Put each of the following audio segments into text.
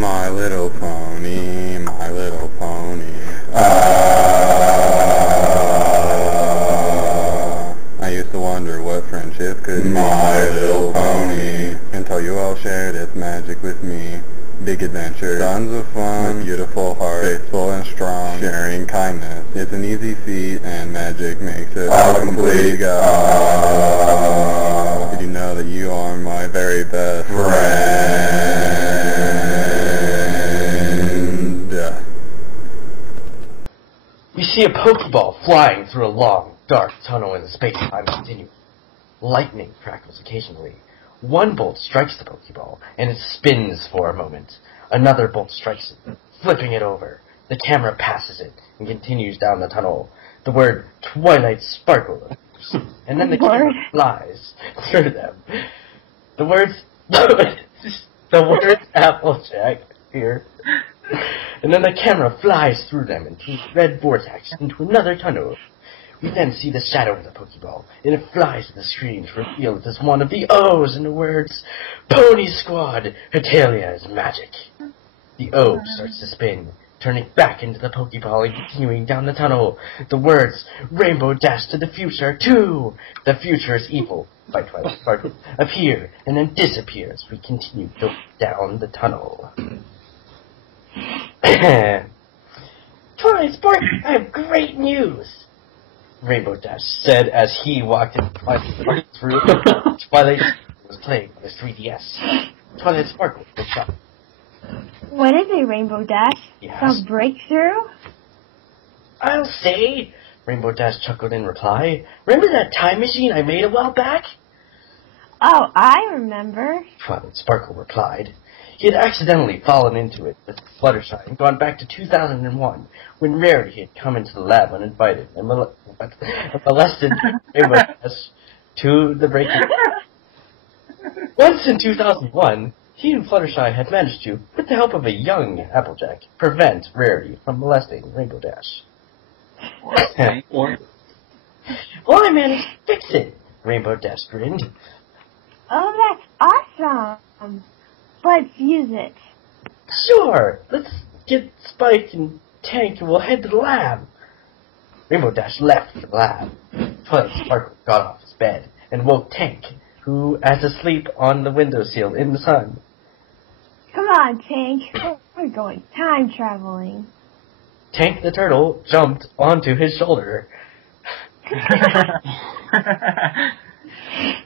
My little pony, my little pony. I used to wonder what friendship could be. My little pony. Until you all shared its magic with me. Big adventure, tons of fun, with beautiful heart, faithful and strong, sharing kindness. It's an easy feat, and magic makes it all complete. Did you know that you are my very best friend? You see a Pokeball flying through a long, dark tunnel in the space-time continuum. Lightning crackles occasionally. One bolt strikes the Pokeball, and it spins for a moment. Another bolt strikes it, flipping it over. The camera passes it and continues down the tunnel. The word Twilight sparkles, and then the camera flies through them. The words Applejack appear, and then the camera flies through them into a red vortex into another tunnel. We then see the shadow of the Pokeball, and it flies to the screen to reveal it as one of the O's in the words, Pony Squad, Hetalia is magic. The O starts to spin, turning back into the Pokeball and continuing down the tunnel. The words, Rainbow Dash to the Future 2, The Future is Evil, by Twilight Sparkle, appear and then disappear as we continue down the tunnel. Twilight Sparkle, I have great news! Rainbow Dash said as he walked in Twilight through. Twilight was playing on his 3DS. Twilight Sparkle looked up. What is a Rainbow Dash? Yes. Some breakthrough? I'll say, Rainbow Dash chuckled in reply. Remember that time machine I made a while back? Oh, I remember. Twilight Sparkle replied. He had accidentally fallen into it with Fluttershy and gone back to 2001, when Rarity had come into the lab uninvited and molested Rainbow Dash to the breaking. Once in 2001, he and Fluttershy had managed to, with the help of a young Applejack, prevent Rarity from molesting Rainbow Dash. Well, I managed to fix it, Rainbow Dash grinned. Oh, that's awesome. Let's use it. Sure, let's get Spike and Tank and we'll head to the lab. Rainbow Dash left the lab. Twilight Sparkle got off his bed and woke Tank, who was asleep on the windowsill in the sun. Come on, Tank. We're going time traveling. Tank the turtle jumped onto his shoulder.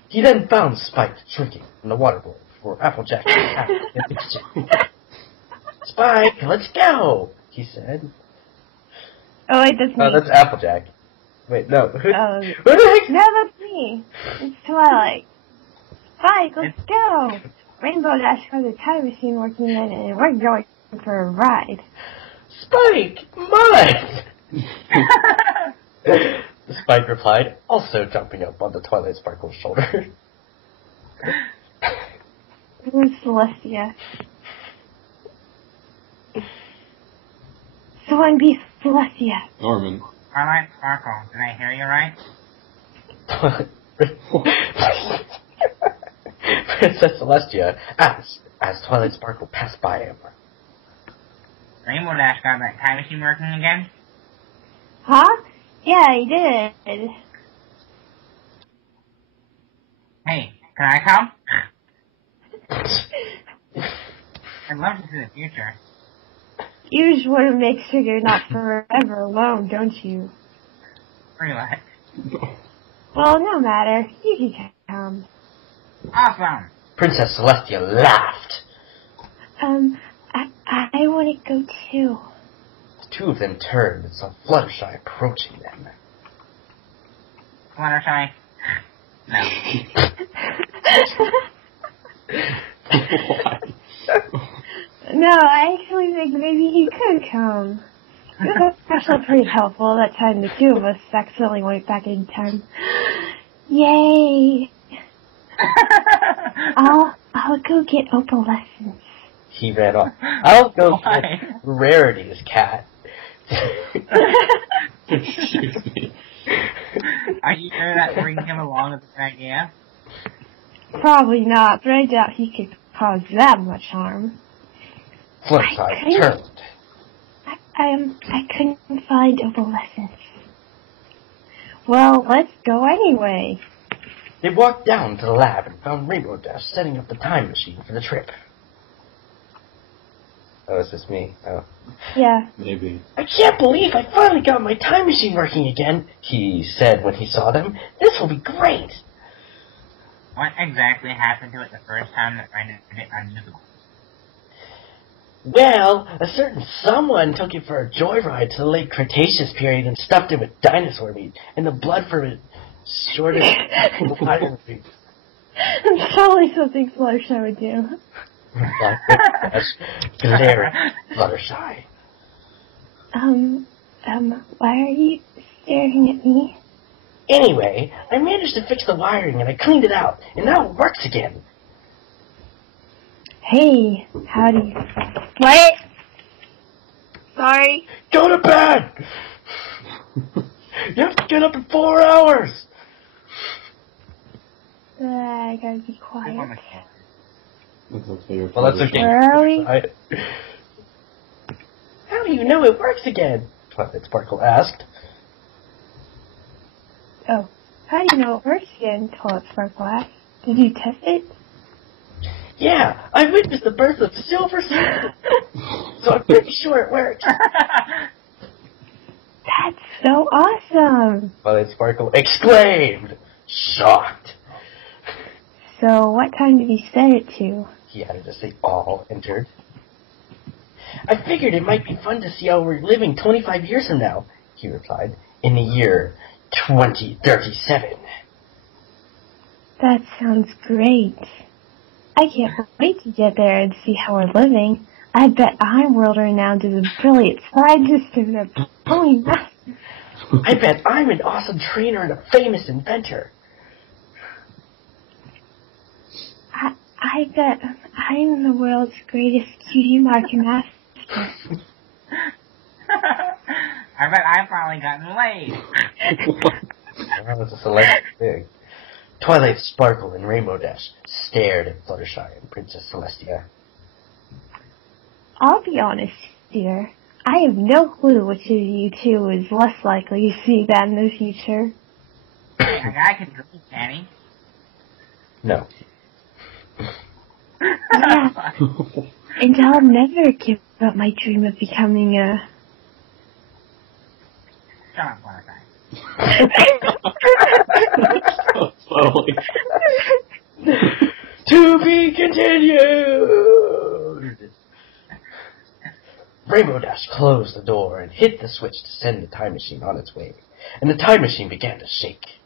He then found Spike shrinking in the water bowl for Applejack to have in the kitchen. Spike, let's go, he said. Oh, wait, that's me. Oh, that's Applejack. Wait, no. Who the heck? No, that's me. It's Twilight. Spike, let's go. Rainbow Dash has a time machine working in it, and we're going for a ride. Spike, mine! Spike replied, also jumping up on the Twilight Sparkle's shoulder. Who's Celestia? Someone be Celestia. Norman. Twilight Sparkle, did I hear you right? Princess Celestia asked as Twilight Sparkle passed by him. Rainbow Dash got that time machine working again? Huh? Yeah, he did. Hey, can I come? I'd love to see the future. You just want to make sure you're not forever alone, don't you? Relax. Well, no matter. You can come. Awesome! Princess Celestia laughed. I want to go too. The two of them turned and saw Fluttershy approaching them. Fluttershy? No. No, I actually think maybe he could come. It was actually pretty helpful that time the two of us accidentally went back in time. Yay! I'll go get Opalescence. He ran off. I'll go get Rarity's cat. Excuse me. Are you sure that bringing him along is a good idea? Probably not, but I doubt he could cause that much harm. Fluttershy turned. I couldn't find Opalescence. Well, let's go anyway. They walked down to the lab and found Rainbow Dash setting up the time machine for the trip. Oh, it's just me. Oh. Yeah. Maybe. I can't believe I finally got my time machine working again, he said when he saw them. This will be great. What exactly happened to it the first time that rendered it unusable? Well, a certain someone took it for a joyride to the late Cretaceous period and stuffed it with dinosaur meat, and the blood from it shorted wiring. That's probably something Fluttershy would do. Glaring Fluttershy. Why are you staring at me? Anyway, I managed to fix the wiring and I cleaned it out, and now it works again. Hey, howdy. What? Sorry. Go to bed! You have to get up in 4 hours! I gotta be quiet. That's okay. Well, that's okay. Where are we? How do you know it works again? Twilight Sparkle asked. Oh, how do you know it works again? Twilight Sparkle asked. Did you test it? Yeah, I witnessed the birth of Silver Snails, so I'm pretty sure it works. That's so awesome! Twilight Sparkle exclaimed, shocked. So, what time did you set it to? He added as they all entered. I figured it might be fun to see how we're living 25 years from now, he replied, in the year 2037. That sounds great. I can't wait to get there and see how we're living. I bet I'm world renowned as a brilliant scientist and a pony master. I bet I'm an awesome trainer and a famous inventor. I bet I'm the world's greatest cutie market master. I bet I've probably gotten laid. That was a select thing. Twilight Sparkle and Rainbow Dash stared at Fluttershy and Princess Celestia. I'll be honest, dear. I have no clue which of you two is less likely to see that in the future. A guy can drink, can he? No. Yeah. And I'll never give up my dream of becoming a... Shut up, Fluttershy. To be continued! Rainbow Dash closed the door and hit the switch to send the time machine on its way, and the time machine began to shake.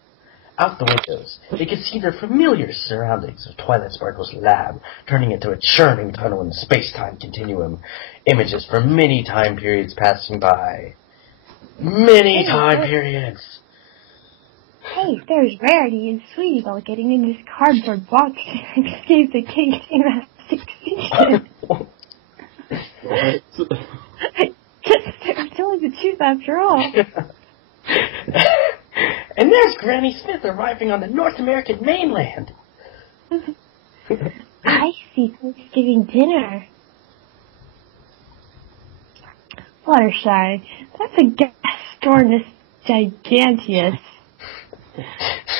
Out the windows, they could see their familiar surroundings of Twilight Sparkle's lab, turning into a churning tunnel in the space-time continuum. Images from many time periods passing by. Many time periods! Hey, there's Rarity and Sweetie Belle getting in this cardboard box to escape the king-master extinction. What? I guess they're telling the truth after all. And there's Granny Smith arriving on the North American mainland. I see Thanksgiving dinner. Fluttershy, that's a Gastornis giganteus.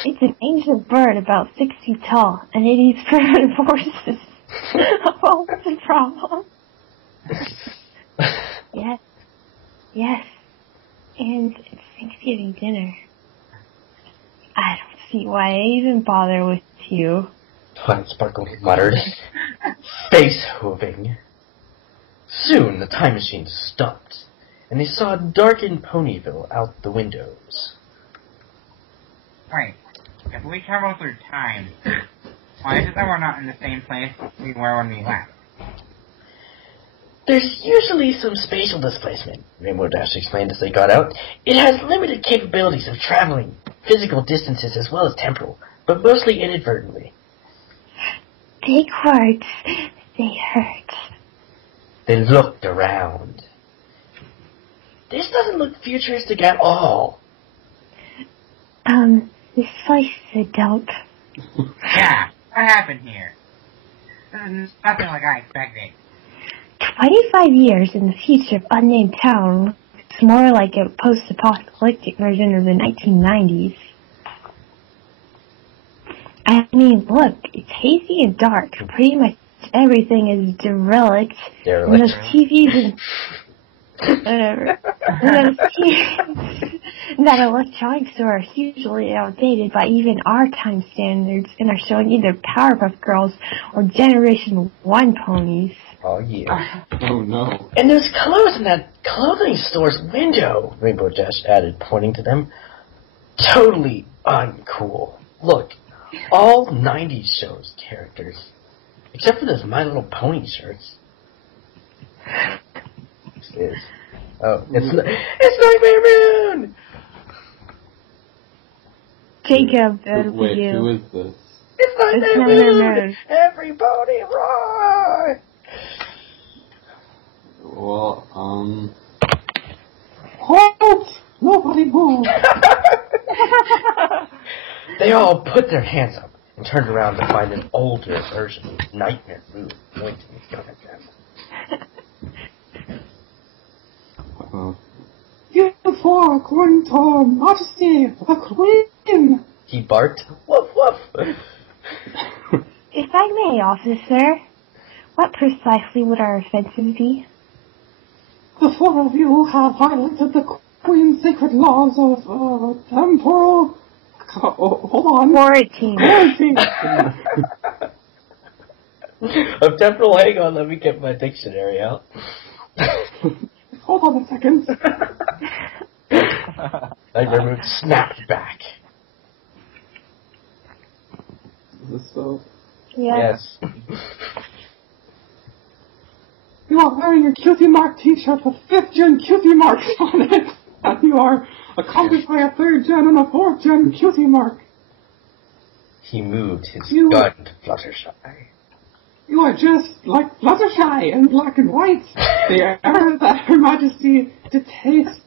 It's an ancient bird about 6 feet tall, and it eats primitive horses. Oh, what's the problem? Yes. And it's Thanksgiving dinner. I don't see why I even bother with you. Twilight Sparkle muttered, face hooving. Soon the time machine stopped, and they saw darkened Ponyville out the windows. Wait, if we travel through time, why is it that we're not in the same place we were when we left? There's usually some spatial displacement, Rainbow Dash explained as they got out. It has limited capabilities of traveling physical distances as well as temporal, but mostly inadvertently. Big words. They hurt. They looked around. This doesn't look futuristic at all. This place is a dump. Yeah, what happened here? This is nothing like I expected. 25 years in the future of Unnamed Town looks more like a post-apocalyptic version of the 1990s. I mean, look, it's hazy and dark. Pretty much everything is derelict. And those TVs and whatever. And those TVs in that electronic store are hugely outdated by even our time standards and are showing either Powerpuff Girls or Generation 1 ponies. Oh, yeah. Oh, no. And there's clothes in that clothing store's window, Rainbow Dash added, pointing to them. Totally uncool. Look, all 90s shows characters, except for those My Little Pony shirts. Oh, it's Nightmare Moon! Jacob, that'll be Wait, you. who is this? It's Nightmare Moon! Everybody roar! Well, Halt! Nobody move! They all put their hands up and turned around to find an older version of Nightmare Moon pointing his gun at them. You four, according to Majesty, the Queen! He barked. Woof woof! If I may, officer, what precisely would our offenses be? The four of you have violated the Queen's sacred laws of, temporal... hold on. Quarantine. Of temporal, hang on, let me get my dictionary out. Hold on a second. Nightmare Moon snapped back. is this so? Yes. You are wearing a Cutie Mark t-shirt with 5th gen Cutie Marks on it. And you are accompanied by a 3rd gen and a 4th gen Cutie Mark. He moved his You- gun to Fluttershy. You are just like Fluttershy in black and white. The era that Her Majesty dictates.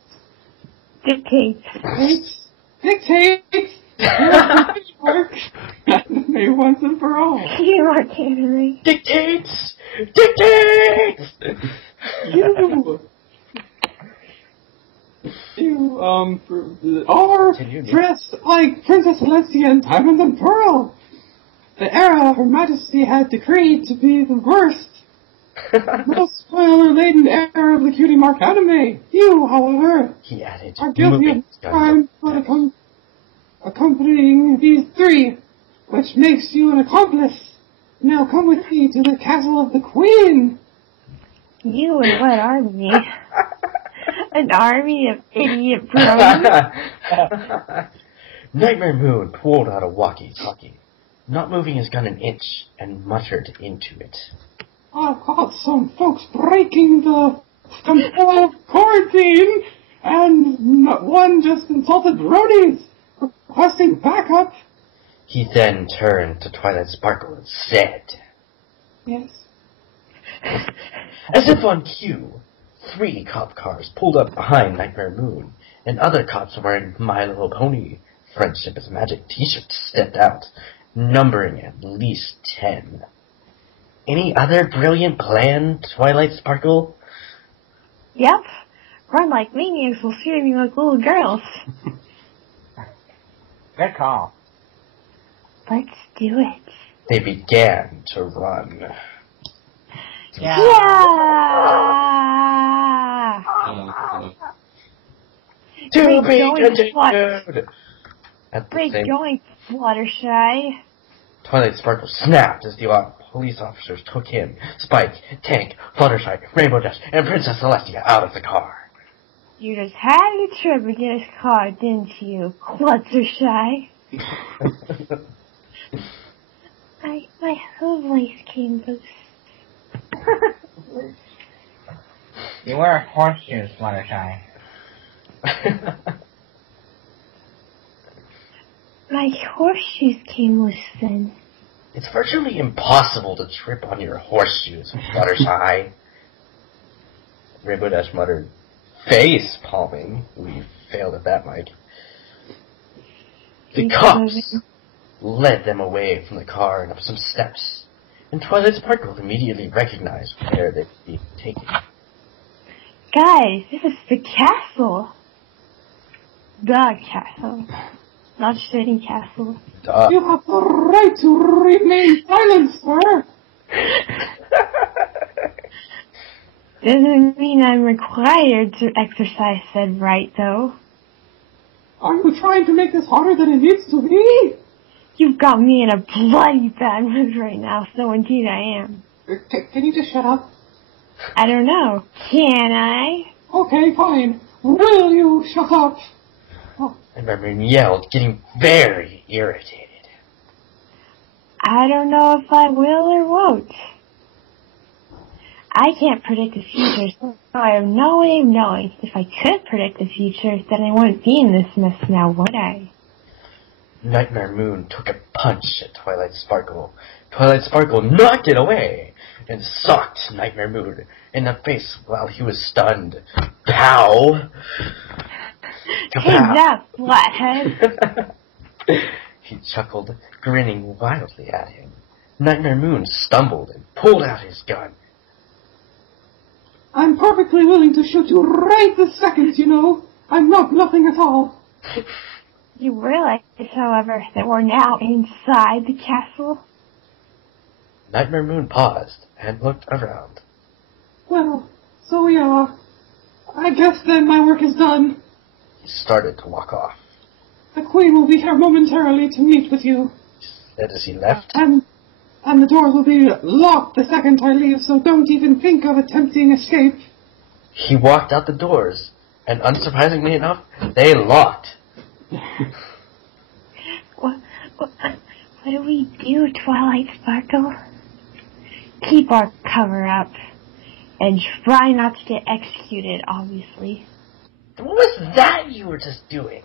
Work anime once and for all. You are kidding. Dictates! You are dressed like Princess Celestia in Diamond and Pearl. The era Her Majesty had decreed to be the worst, most spoiler-laden era of the Cutie Mark anime. You, however, He added, are guilty moving of his gun. crime for accompanying these three, which makes you an accomplice. Now come with me to the castle of the Queen. You and what army? An army of idiot bros? Nightmare Moon pulled out a walkie-talkie, not moving his gun an inch, and muttered into it. I've got some folks breaking the temporal quarantine, and one just insulted Brony's, requesting backup. He then turned to Twilight Sparkle and said, Yes. as if on cue, 3 cop cars pulled up behind Nightmare Moon, and other cops wearing My Little Pony Friendship is Magic t-shirts stepped out, numbering at least 10. Any other brilliant plan, Twilight Sparkle? Yep. Run like maniacs while screaming like little girls. Good call. Let's do it. They began to run. Yeah! To Great be going, continued! At the Great same going, Fluttershy. Twilight Sparkle snapped as the police officers took him, Spike, Tank, Fluttershy, Rainbow Dash, and Princess Celestia out of the car. You just had a trip against car, didn't you, Fluttershy? My whole voice came loose. You wear horseshoes, Fluttershy. My horseshoes came loose then. It's virtually impossible to trip on your horseshoes, Fluttershy. Rainbow Dash muttered, face palming. We failed at that, Mike. The cops led them away from the car and up some steps, and Twilight Sparkle immediately recognized where they were being taken. Guys, this is the castle. The castle. Not just any castle. You have the right to remain silent, sir. Doesn't mean I'm required to exercise said right, though. Are you trying to make this harder than it needs to be? You've got me in a bloody bad mood right now, so indeed I am. Can you just shut up? I don't know. Can I? Okay, fine. Will you shut up? And Mermaid yelled, getting very irritated. I don't know if I will or won't. I can't predict the future, so I have no way of knowing. If I could predict the future, then I wouldn't be in this mess now, would I? Nightmare Moon took a punch at Twilight Sparkle. Twilight Sparkle knocked it away and socked Nightmare Moon in the face while he was stunned. Pow! Take that, flathead! He chuckled, grinning wildly at him. Nightmare Moon stumbled and pulled out his gun. I'm perfectly willing to shoot you right this second, you know. I'm not bluffing at all. You realize, however, that we're now inside the castle? Nightmare Moon paused and looked around. Well, so we are. I guess then my work is done. He started to walk off. The Queen will be here momentarily to meet with you. Said as he left. And the doors will be locked the second I leave, so don't even think of attempting escape. He walked out the doors, and unsurprisingly enough, they locked. What do we do, Twilight Sparkle? Keep our cover up. And try not to get executed, obviously. What was that you were just doing?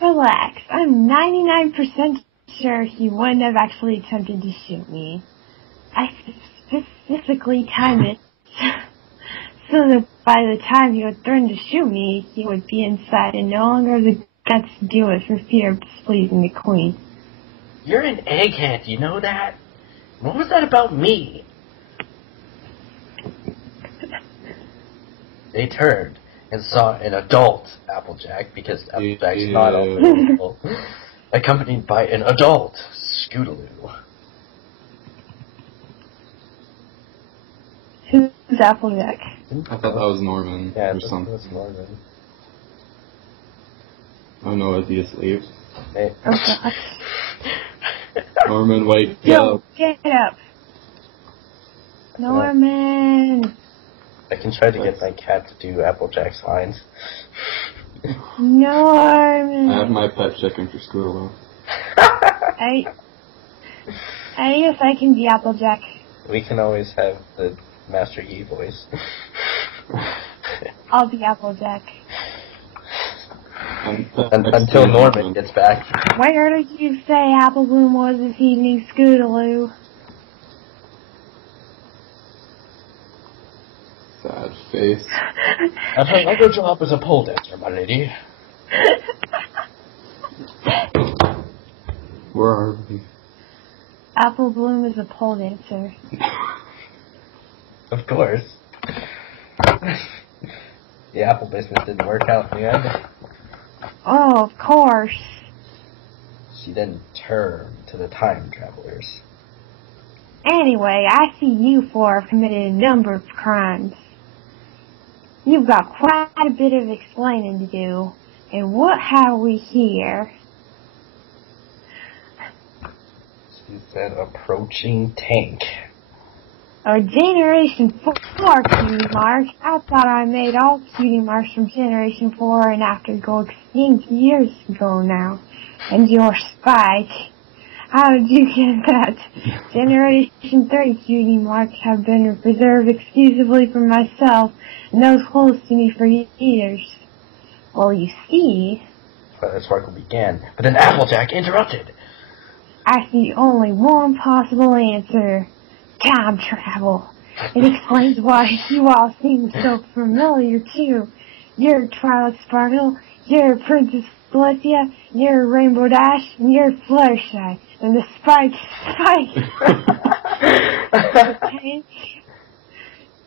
Relax. I'm 99% sure he wouldn't have actually attempted to shoot me. I specifically timed it so that by the time he would threaten to shoot me, he would be inside and no longer have the guts to do it for fear of displeasing the Queen. You're an egghead, you know that? What was that about me? They turned and saw an adult Applejack, because Applejack's not available, accompanied by an adult Scootaloo. Who's Applejack? I thought that was Norman or something. That's Norman. Oh no, is he asleep? Hey. Oh gosh. Norman, wake Yo, up. get up! Norman! I can try to get my cat to do Applejack's lines. Norman! I have my pet chicken for Scootaloo. I guess I can be Applejack. We can always have the Master Yi voice. I'll be Applejack. Until Norman gets back. Where did you say Applebloom was this evening, Scootaloo? Sad face. I've had another job as a pole dancer, my lady. Where are we? Applebloom is a pole dancer. Of course. The apple business didn't work out in the end. Oh, of course. She then turned to the time travelers. Anyway, I see you four have committed a number of crimes. You've got quite a bit of explaining to do. And what have we here? She said, approaching tank. A Generation 4 cutie mark. I thought I made all cutie marks from Generation 4 and after go extinct years ago now. And your Spike. How did you get that? Generation 3 cutie marks have been preserved exclusively for myself and those close to me for years. Well, you see... Twilight Sparkle began, but then Applejack interrupted. I see only one possible answer. Time travel. It explains why you all seem so familiar, too. You're Twilight Sparkle, you're Princess Celestia, you're Rainbow Dash, and you're Fluttershy, and the Spike. Okay?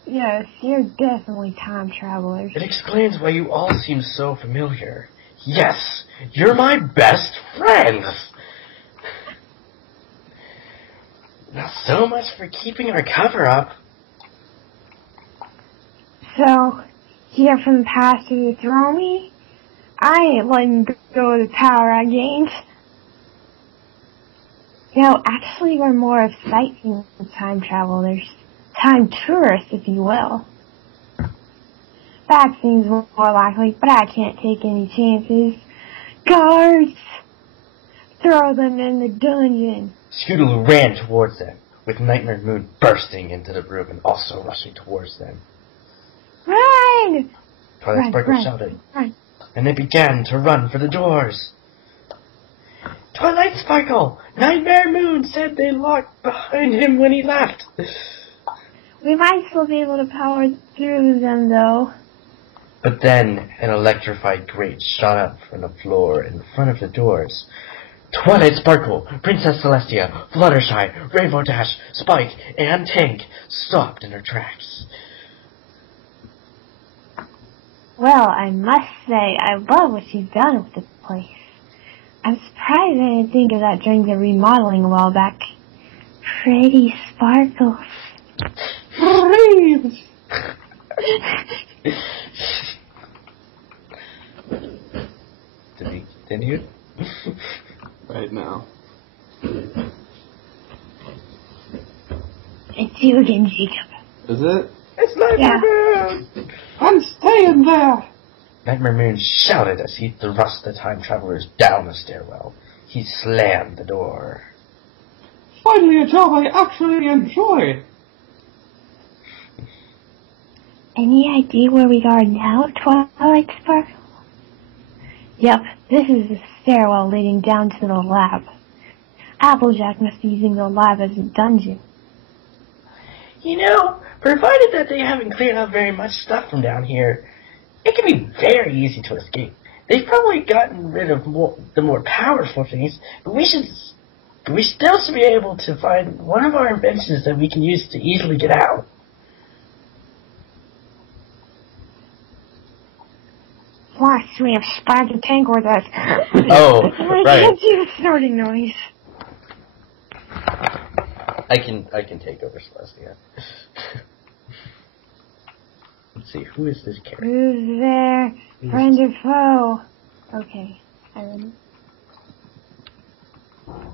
Yes, you're definitely time travelers. It explains why you all seem so familiar. Yes, you're my best friends! Not so much for keeping our cover up. So, here from the past to throw me? I ain't letting go of the power I gained. You know, actually we're more of sightseeing time travelers. Time tourists, if you will. That seems more likely, but I can't take any chances. Guards! Throw them in the dungeon. Scootaloo ran towards them, with Nightmare Moon bursting into the room and also rushing towards them. Run! Twilight Sparkle shouted, Run. and they began to run for the doors. Twilight Sparkle! Nightmare Moon said they locked behind him when he left. We might still be able to power through them, though. But then an electrified grate shot up from the floor in front of the doors. Twilight Sparkle, Princess Celestia, Fluttershy, Rainbow Dash, Spike, and Tank stopped in their tracks. Well, I must say, I love what she's done with this place. I'm surprised I didn't think of that during the remodeling a while back. Pretty sparkles. Breathe! Did he continue? Right now. It's you again, Jacob. Is it? It's Nightmare Moon! I'm staying there! Nightmare Moon shouted as he thrust the time travelers down the stairwell. He slammed the door. Finally a job I actually enjoy! Any idea where we are now, Twilight Sparkle? Yep, this is the stairwell leading down to the lab. Applejack must be using the lab as a dungeon. You know, provided that they haven't cleared up very much stuff from down here, it can be very easy to escape. They've probably gotten rid of the more powerful things, but we still should be able to find one of our inventions that we can use to easily get out. Plus, we have Spike and Tank with us. Oh, I right. can't do the snorting noise. I can take over Celestia. Let's see, who is this character? Who's there? Friend or foe? Okay, I ready.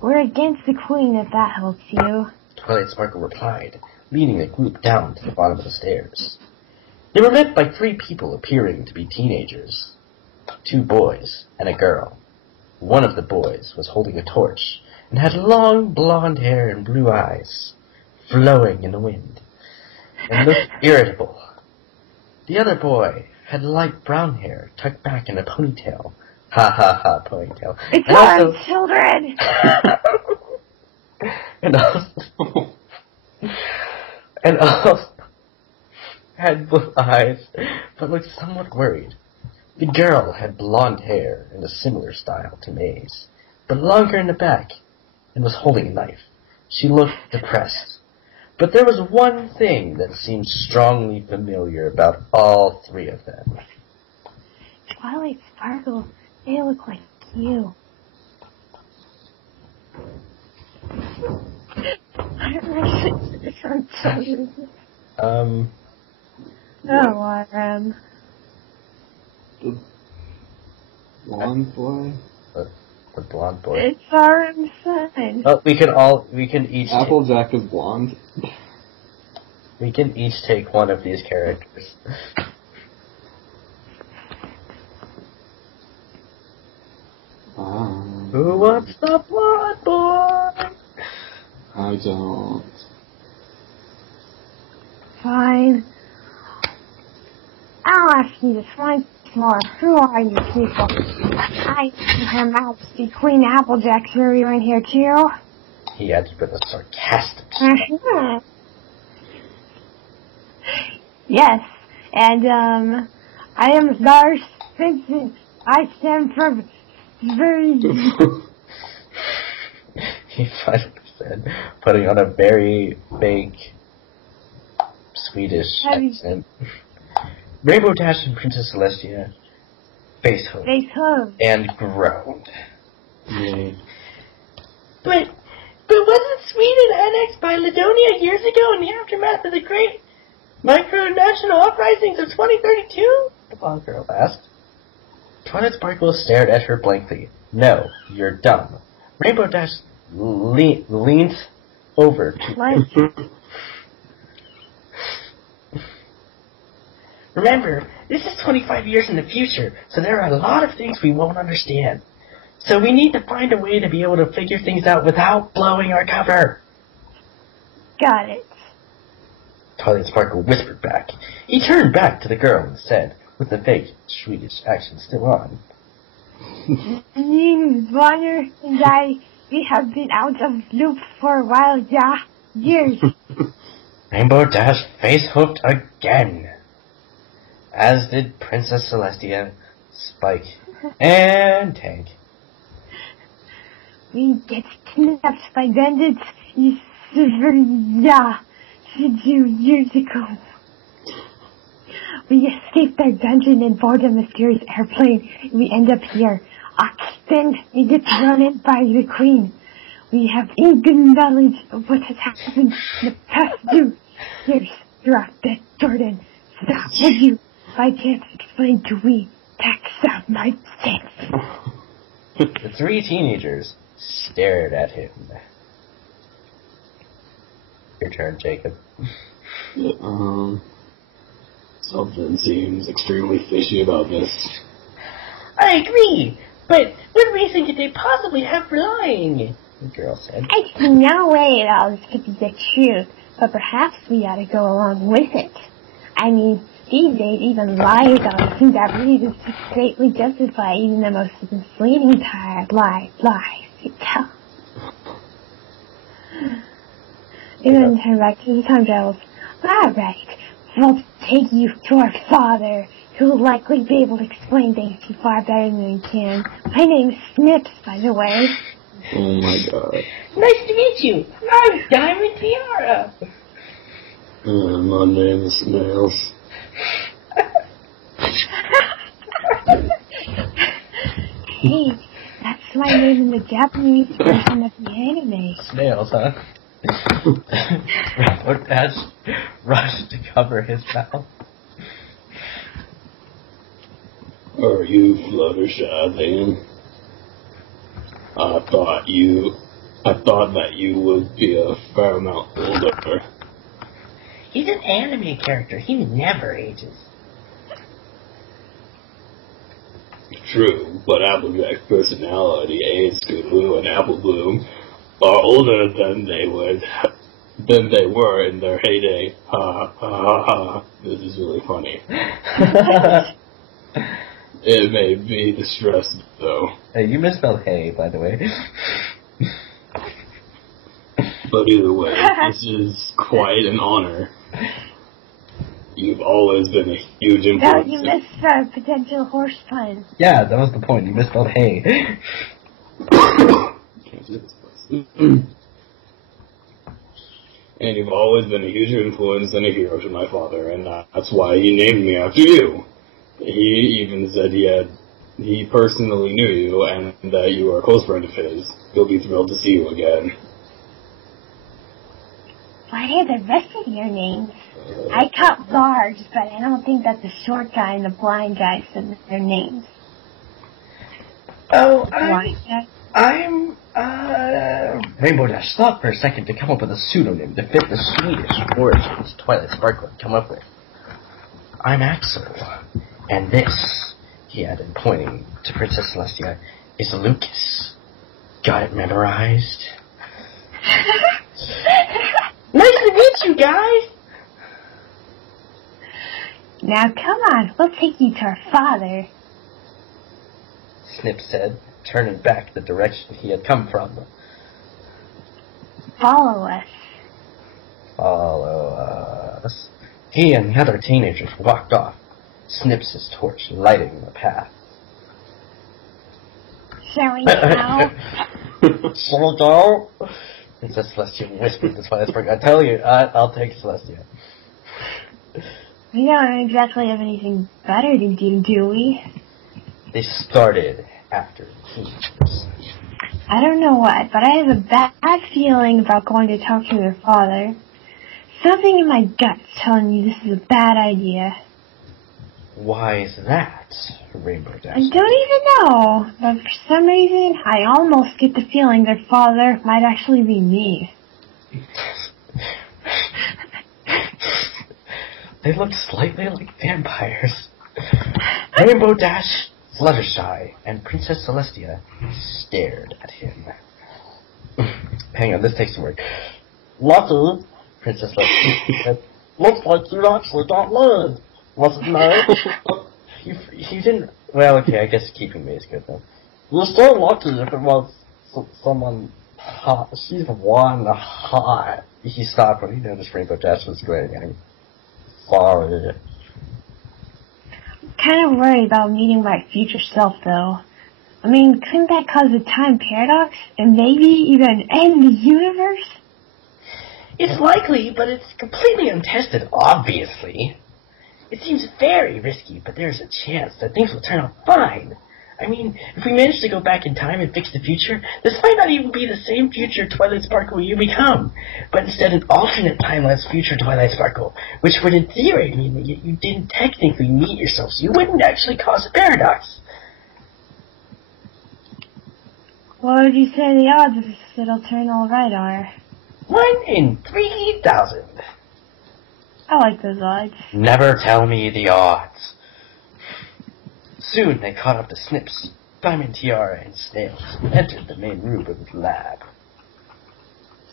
We're against the Queen, if that helps you. Twilight Sparkle replied, leading the group down to the bottom of the stairs. They were met by 3 people appearing to be teenagers. 2 boys and a girl. One of the boys was holding a torch and had long blonde hair and blue eyes, flowing in the wind, and looked irritable. The other boy had light brown hair tucked back in a ponytail. Ha ha ha, ponytail. It's And our also- children! and also had blue eyes, but looked somewhat worried. The girl had blonde hair in a similar style to May's, but longer in the back, and was holding a knife. She looked depressed. But there was one thing that seemed strongly familiar about all 3 of them. Twilight Sparkle, they look like you. I don't know if I'm sorry. Um, Oh, The blonde boy? the blonde boy. it's our son. Oh, we can each Applejack is blonde. we can each take one of these characters. Who wants the blonde boy? I don't. Fine. I'll ask you to find more. Who are you people? I am Her Majesty Queen Applejack here, you in here too? He added with a sarcastic smile. Yes, and I am Lars Vincent. I stand for very... He finally said, putting on a very fake Swedish accent. Rainbow Dash and Princess Celestia face hugged and groaned. But wasn't Sweden annexed by Ladonia years ago in the aftermath of the great micro-national uprisings of 2032? The blonde girl asked. Twilight Sparkle stared at her blankly. No, you're dumb. Rainbow Dash leaned over to... Remember, this is 25 years in the future, so there are a lot of things we won't understand. So we need to find a way to be able to figure things out without blowing our cover. Got it. Twilight Sparkle whispered back. He turned back to the girl and said, with the fake Swedish accent still on. Bonner and I, we have been out of loop for a while, yeah. Years. Rainbow Dash face hooked again. As did Princess Celestia, Spike, and Tank. We get kidnapped by bandits, yeah, 2 years ago. We escaped their dungeon and board a mysterious airplane. We end up here. Then we get thrown in by the Queen. We have good knowledge of what has happened in the past 2 years. Drop that, Jordan. Stop, would you? I can't explain to we. Tax out my sense. The 3 teenagers stared at him. Your turn, Jacob. Something seems extremely fishy about this. I agree, but what reason could they possibly have for lying? The girl said. I see no way at all this could be the truth, but perhaps we ought to go along with it. I mean, these days even lie about things that really is greatly justify even the most misleading lies you tell. Even turn back to the time travels. Alright, we'll take you to our father, who will likely be able to explain things to you far better than we can. My name's Snips, by the way. Oh my god. Nice to meet you. I'm Diamond Tiara. My name is Snails. Hey, that's my name in the Japanese version of the anime. Snails, huh? Rainbow Dash rushed to cover his mouth. Are you Fluttershy then? I thought that you would be a fair amount older. He's an anime character. He never ages. True, but Applejack's personality, Scootaloo and Applebloom, are older than they were in their heyday. Ha ha ha. This is really funny. It made me distressed, though. Hey, you misspelled hey, by the way. But either way, this is quite an honor. You've always been a huge influence. No, you missed a potential horse pun. Yeah, that was the point. You misspelled hey. And you've always been a huge influence and a hero to my father, and that's why he named me after you. He even said he personally knew you and that you were a close friend of his. He'll be thrilled to see you again. What are the rest of your names? I caught large, but I don't think that the short guy and the blind guy said their names. Oh, I'm Rainbow Dash stopped for a second to come up with a pseudonym to fit the Swedish origins Twilight Sparkle had come up with. I'm Axel, and this, he added, pointing to Princess Celestia, is Lucas. Got it memorized? Nice to meet you guys! Now come on, we'll take you to our father. Snips said, turning back the direction he had come from. Follow us. Follow us. He and the other teenagers walked off, Snips' torch lighting the path. silly cow. Slow down. Princess Celestia whispered to Twilight Sparkle. I tell you, I'll take Celestia. We don't exactly have anything better to do we? They started after teens. I don't know what, but I have a bad feeling about going to talk to their father. Something in my gut's telling me this is a bad idea. Why is that, Rainbow Dash? I don't even know, but for some reason, I almost get the feeling their father might actually be me. They look slightly like vampires. Rainbow Dash, Fluttershy, and Princess Celestia stared at him. Hang on, this takes some work. Lucky, Princess Celestia said, looks like you actually got learned. Was it nice? you didn't... Well, okay, I guess keeping me is good, though. You're so lucky if it was someone hot. She's one hot. He stopped when he noticed Rainbow Dash was glaring at him. Sorry. I'm kind of worried about meeting my future self, though. I mean, couldn't that cause a time paradox? And maybe even end the universe? It's likely, but it's completely untested, obviously. It seems very risky, but there's a chance that things will turn out fine. I mean, if we manage to go back in time and fix the future, this might not even be the same future Twilight Sparkle you become, but instead an alternate timeline's future Twilight Sparkle, which would in theory mean that you didn't technically meet yourself, so you wouldn't actually cause a paradox. What would you say the odds of it'll turn all right are? 1 in 3,000. I like those odds. Never tell me the odds. Soon they caught up to Snips, Diamond, Tiara, and Snails, and entered the main room of the lab.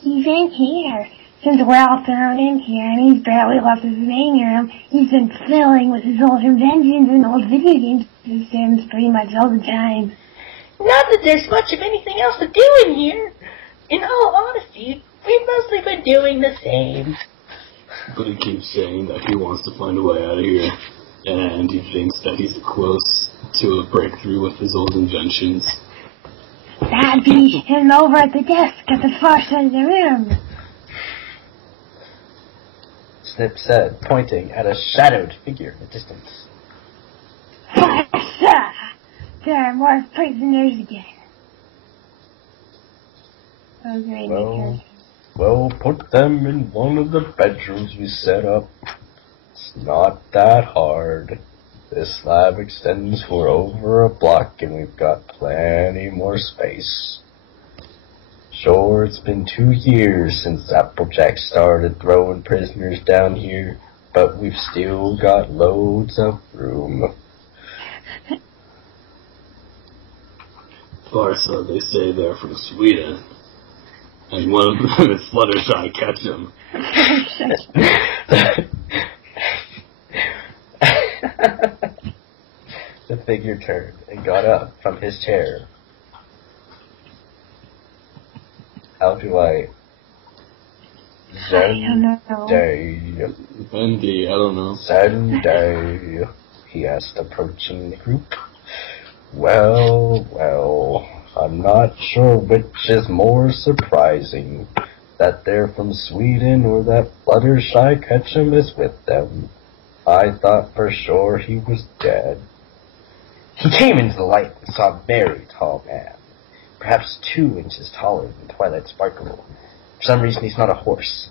He's in here. Since we're all thrown in here and he's barely left his main room, he's been fiddling with his old inventions and old video game systems pretty much all the time. Not that there's much of anything else to do in here. In all honesty, we've mostly been doing the same. But he keeps saying that he wants to find a way out of here, and he thinks that he's close to a breakthrough with his old inventions. That'd be him over at the desk at the far side of the room. Snip said, pointing at a shadowed figure in the distance. There are more prisoners again. Okay, Well, put them in one of the bedrooms we set up. It's not that hard. This lab extends for over a block and we've got plenty more space. Sure, it's been 2 years since Applejack started throwing prisoners down here, but we've still got loads of room. Barca, they say they're from Sweden. And one of them is Fluttershy Ketchum. The figure turned and got up from his chair. How do I... Zenday. Wendy, I don't know. Zenday, he asked, approaching the group. Well, I'm not sure which is more surprising, that they're from Sweden or that Fluttershy Ketchum is with them. I thought for sure he was dead. He came into the light and saw a very tall man, perhaps 2 inches taller than Twilight Sparkle. For some reason he's not a horse.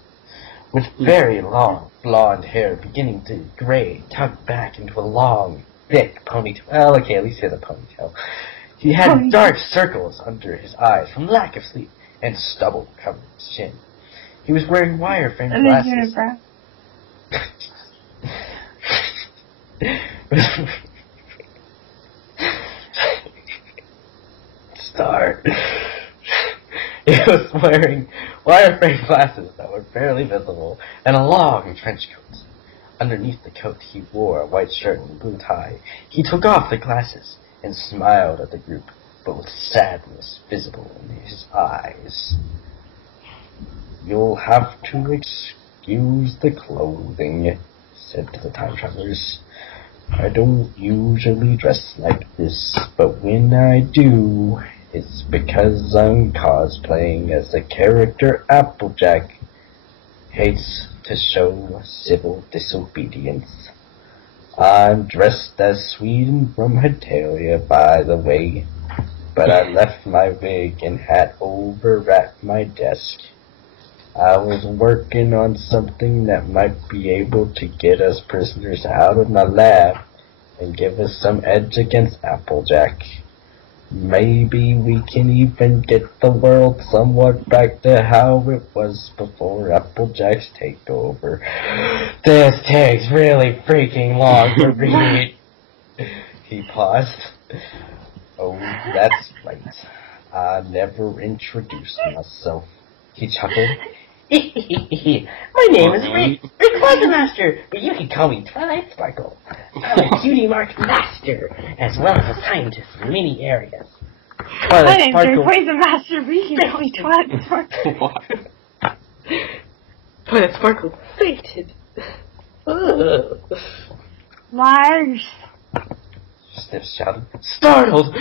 With very long, blonde hair beginning to gray, tucked back into a long, thick ponytail. Well, okay, at least he has a ponytail. He had dark circles under his eyes from lack of sleep, and stubble covered his chin. He was wearing wire-framed glasses. Start. He was wearing wire-framed glasses that were barely visible, and a long trench coat. Underneath the coat he wore a white shirt and a blue tie. He took off the glasses and smiled at the group, but with sadness visible in his eyes. "You'll have to excuse the clothing," he said to the time travelers. "I don't usually dress like this, but when I do, It's because I'm cosplaying as the character Applejack. Hates to show civil disobedience. I'm dressed as Sweden from Hetalia, by the way, but I left my wig and hat over at my desk. I was working on something that might be able to get us prisoners out of my lab and give us some edge against Applejack. Maybe we can even get the world somewhat back to how it was before Applejack's takeover. This takes really freaking long to read. He paused. Oh, that's right. I never introduced myself. He chuckled. My name is RAYQUAZAMASTER, but you can call me Twilight Sparkle. I'm a cutie mark master, as well as a scientist in many areas. My name's RAYQUAZAMASTer, but you can call me Twilight Sparkle. Twilight Sparkle fainted. Liars. Snips shouted, startled.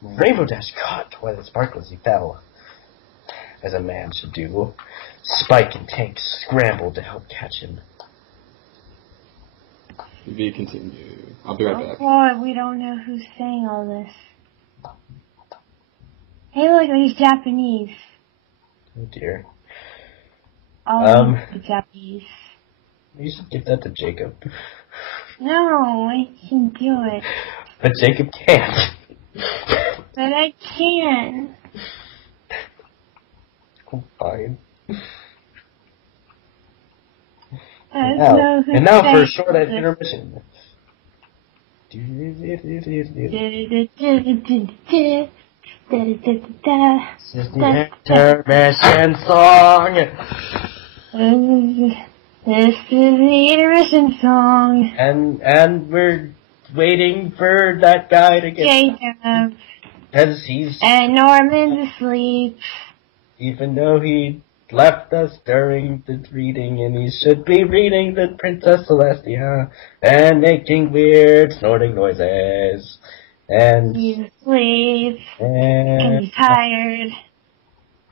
Rainbow Dash caught Twilight Sparkle as he fell, as a man should do. Spike and Tank scrambled to help catch him. To be continued. I'll be right back. Oh boy, we don't know who's saying all this. Hey, look, he's Japanese. Oh dear. The Japanese. You should give that to Jacob. No, I can do it. But Jacob can't. But I can. Oh, fine. And now for a short intermission. This is the intermission song. This is the intermission song. And we're waiting for that guy to get Jacob. Because he's... And Norman's asleep. Even though he left us during the reading, and he should be reading the Princess Celestia and making weird snorting noises. And he's asleep. And he's tired.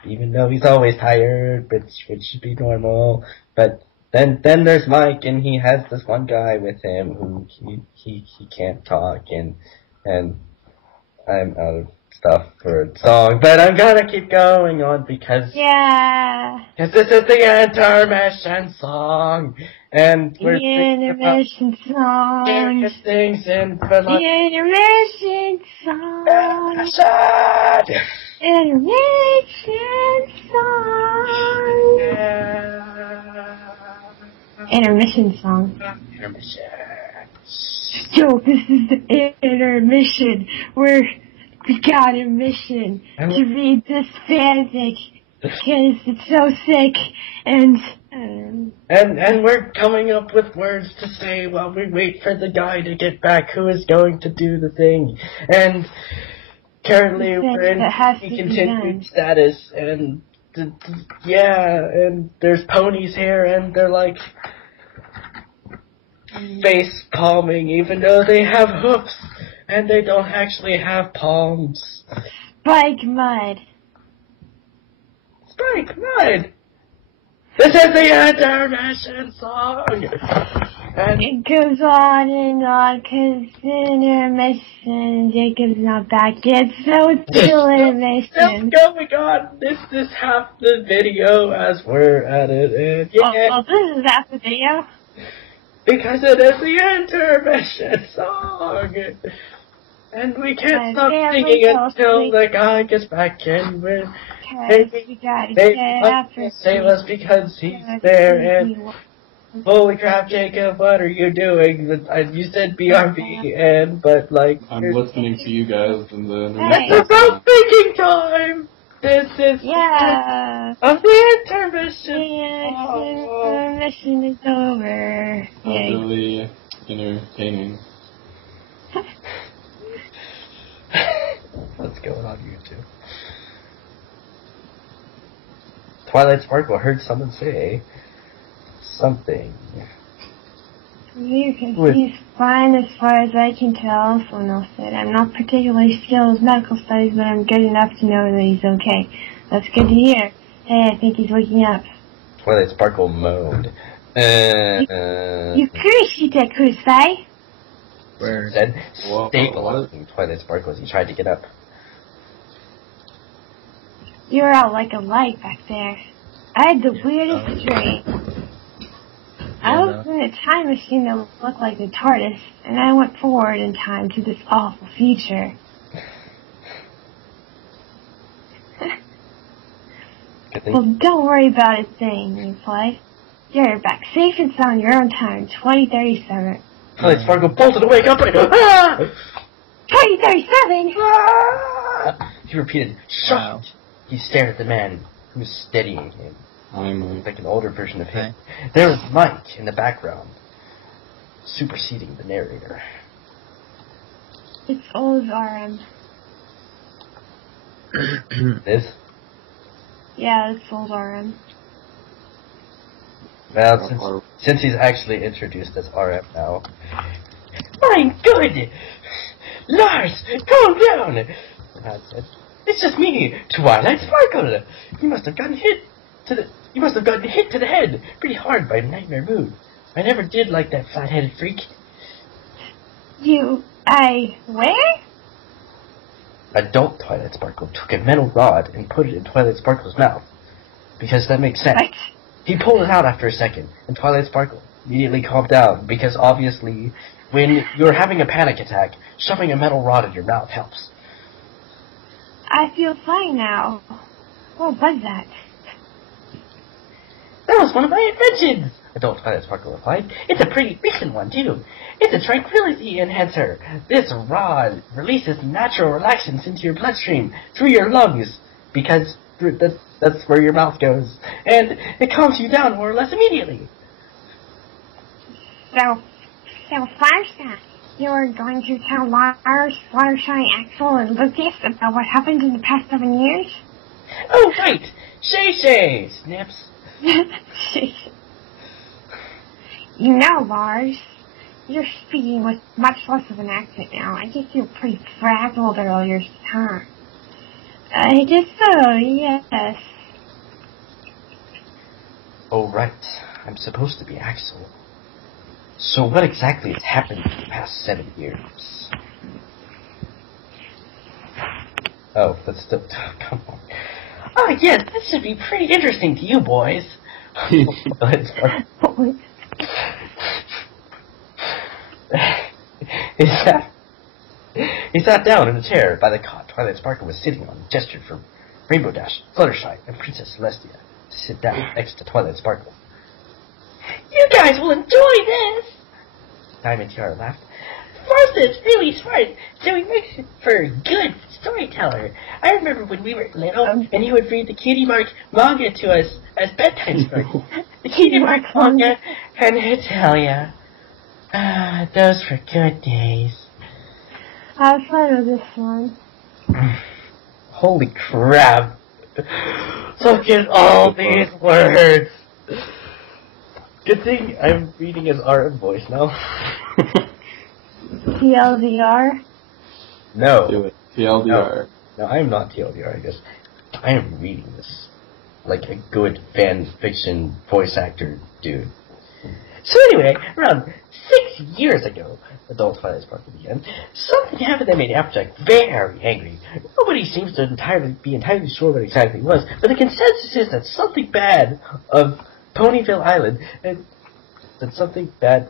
Even though he's always tired, which should be normal. But then there's Mike, and he has this one guy with him who he can't talk, and I'm out of stuff for a song, but I'm gonna keep going on because this is the intermission song, and we're the intermission song. Various things in the intermission song. Intermission song. Intermission song. Intermission. So this is the intermission. We got a mission to read this fanfic because it's so sick and we're coming up with words to say while we wait for the guy to get back who is going to do the thing. And currently we're in continued status, and and there's ponies here, and they're like face palming even though they have hoofs. And they don't actually have palms. Spike Mud. Spike Mud! This is the intermission song! And it goes on and on, cause intermission, Jacob's not back yet, so it's still intermission. Still going on. This is half the video as we're at it, and this is half the video. Because it is the intermission song! And we can't stop singing until the guy gets back in. Maybe they save us because he's there. And holy crap, Jacob, what are you doing? You said BRB, but like I'm listening to you guys in the. It's about thinking time. This is of the intermission. The intermission is over. Really entertaining. What's going on YouTube? Twilight Sparkle heard someone say something. You can see fine as far as I can tell, Snails said. I'm not particularly skilled with medical studies, but I'm good enough to know that he's okay. That's good to hear. Hey, I think he's waking up. Twilight Sparkle moaned. You could shoot that crucify. Where? Said, stabilizing Twilight Sparkle as he tried to get up. You're out like a light back there. I had the weirdest dream. I was in a time machine that looked like the TARDIS, and I went forward in time to this awful future. Well, don't worry about a thing, he replied. You're back safe and sound your own time, 2037. Twilight Sparkle bolted awake up and ah! 2037! Ah! He repeated, shocked. He stared at the man who was steadying him. Like an older version of him. There was Mike in the background, superseding the narrator. It's old RM. This? Yeah, it's old RM. Well, since he's actually introduced as RM now. I'm good! Lars, calm down! Matt said, it's just me, Twilight Sparkle! You must have gotten hit to the head pretty hard by Nightmare Moon. I never did like that flat-headed freak. Where? Adult Twilight Sparkle took a metal rod and put it in Twilight Sparkle's mouth. Because that makes sense. What? He pulled it out after a second, and Twilight Sparkle immediately calmed down, because obviously, when you're having a panic attack, shoving a metal rod in your mouth helps. I feel fine now. What was that? That was one of my inventions, Adult Twilight Sparkle replied. It's a pretty recent one, too. It's a tranquility enhancer. This rod releases natural relaxants into your bloodstream through your lungs, because that's where your mouth goes, and it calms you down more or less immediately. So Fluttershy, you're going to tell Lars, Fluttershy, Axel, and Lucas about what happened in the past 7 years? Oh, right! Shay, Snips. You know, Lars, you're speaking with much less of an accent now. I guess you were pretty frazzled earlier this time. I guess so, yes. Oh, right. I'm supposed to be Axel. So what exactly has happened in the past 7 years? Oh, that's still... Come on. Oh, yes, this should be pretty interesting to you boys. He sat down in a chair by the cot Twilight Sparkle was sitting on and gestured for Rainbow Dash, Fluttershy, and Princess Celestia to sit down next to Twilight Sparkle. You guys will enjoy this! Diamond Tiara laughed. First, it's really smart, so he makes it for a good storyteller. I remember when we were little, and he would read the Cutie Mark manga to us as bedtime stories. The Cutie Mark manga and Hetalia. Ah, those were good days. Have fun with this one. Holy crap. Look at all these words. Good thing I'm reading his RM voice now. TLDR? No. Do it. TLDR. No, I am not TLDR, I guess. I am reading this like a good fan fiction voice actor dude. So anyway, around 6 years ago, Adult Twilight Sparkle began, something happened that made Applejack very angry. Nobody seems to be entirely sure what exactly it was, but the consensus is that something bad of Ponyville Island, and that something bad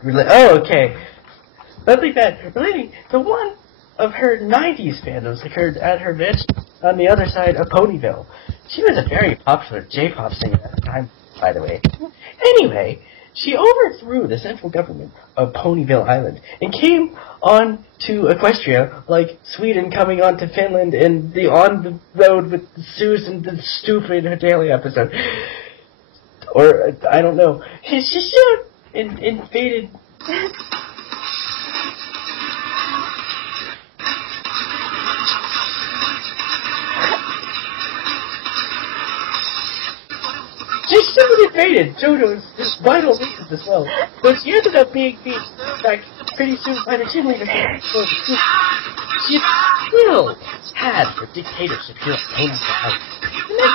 something bad relating to one of her 90s fandoms occurred at her mansion on the other side of Ponyville. She was a very popular J-pop singer at the time, by the way. Anyway, she overthrew the central government of Ponyville Island and came on to Equestria, like Sweden coming on to Finland and On the Road with Susan, the stupid Hetalia episode. Or, I don't know. She invaded... She invaded Johto's vital regions as well, but she ended up being beat back pretty soon by the team leader. She still had her dictatorship here at home. And then,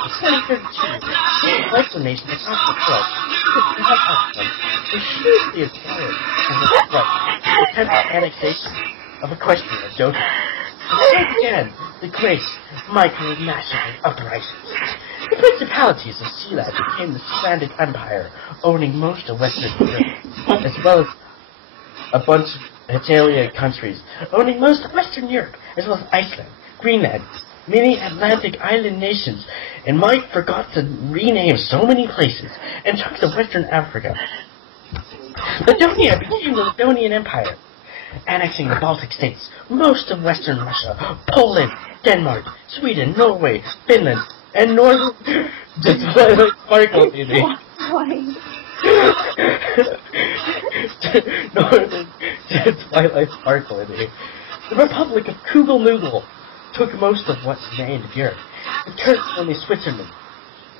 in 2013, the micronation across the world was hugely inspired by the attempted annexation of a question of Johto. And so began the great micro-national uprisings. The principalities of Sealand became the stranded empire, owning most of Western Europe, as well as a bunch of Hetalia countries, owning most of Western Europe, as well as Iceland, Greenland, many Atlantic island nations, and Mike forgot to rename so many places, and chunks of Western Africa. Ladonia became the Ladonian Empire, annexing the Baltic states, most of Western Russia, Poland, Denmark, Sweden, Norway, Finland, and Northern... The Twilight sparkle in it. Northern Twilight sparkle in it. The Republic of Kugelnugel took most of what remained of Europe. The Turks only Switzerland,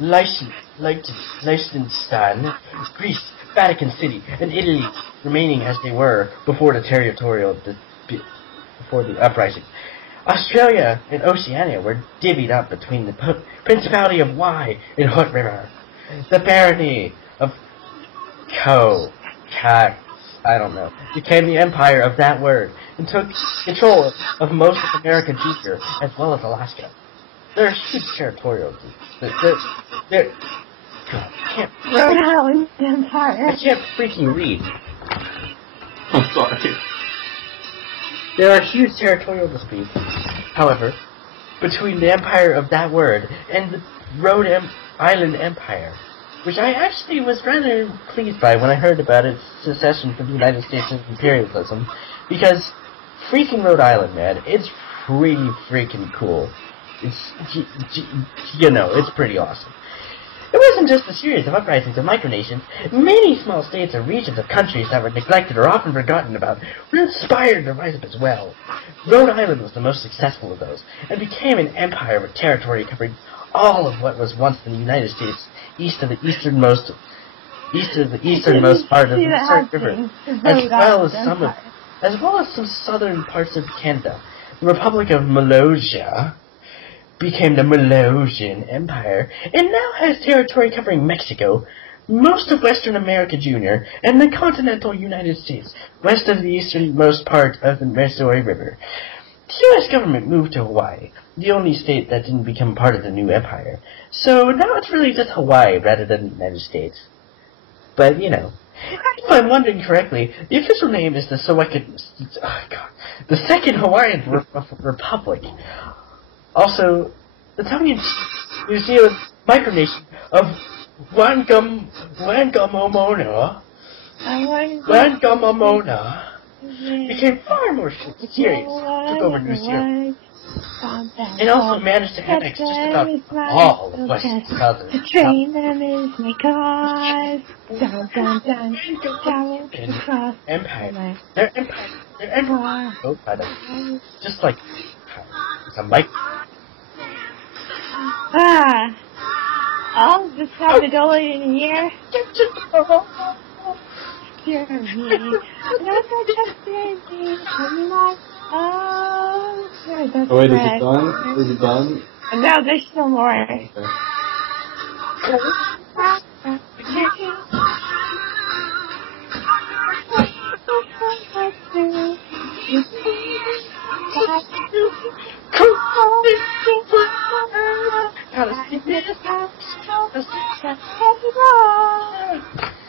Liechtenstein, Greece, Vatican City, and Italy remaining as they were before the uprising. Australia and Oceania were divvied up between the Principality of Y and Hood River, the Barony of became the empire of that word, and took control of most of America Junior, as well as Alaska. They're huge territorial. They're Rhode Island Empire. I can't freaking read. I'm sorry. There are huge territorial disputes, however, between the empire of that word and the Rhode Island Empire, which I actually was rather pleased by when I heard about its secession from the United States and imperialism, because freaking Rhode Island, man, it's pretty freaking cool. It's, it's pretty awesome. It wasn't just a series of uprisings of micronations. Many small states or regions of countries that were neglected or often forgotten about were inspired to rise up as well. Rhode Island was the most successful of those, and became an empire with territory covering all of what was once the United States, east of the easternmost part of the Pacific River, as well as some southern parts of Canada. The Republic of Malosia became the Malosian Empire, and now has territory covering Mexico, most of Western America Junior, and the continental United States, west of the easternmost part of the Missouri River. The U.S. government moved to Hawaii, the only state that didn't become part of the new empire. So now it's really just Hawaii rather than the United States. But, if I'm wondering correctly, the official name is the Second Hawaiian Republic. Also, the tongue-in-cheek New Zealand micronation of Wangamomona became far more serious, took over New Zealand, and also managed to annex just about all of Western Southern. To train them is my cause. Dun, dun, dun. Across Empire. Their empire built by them, just like a mic. Oh, this happened only in a year. Dear me. No such a baby. Oh, wait, is it done? Is it done? No, there's still more. Okay.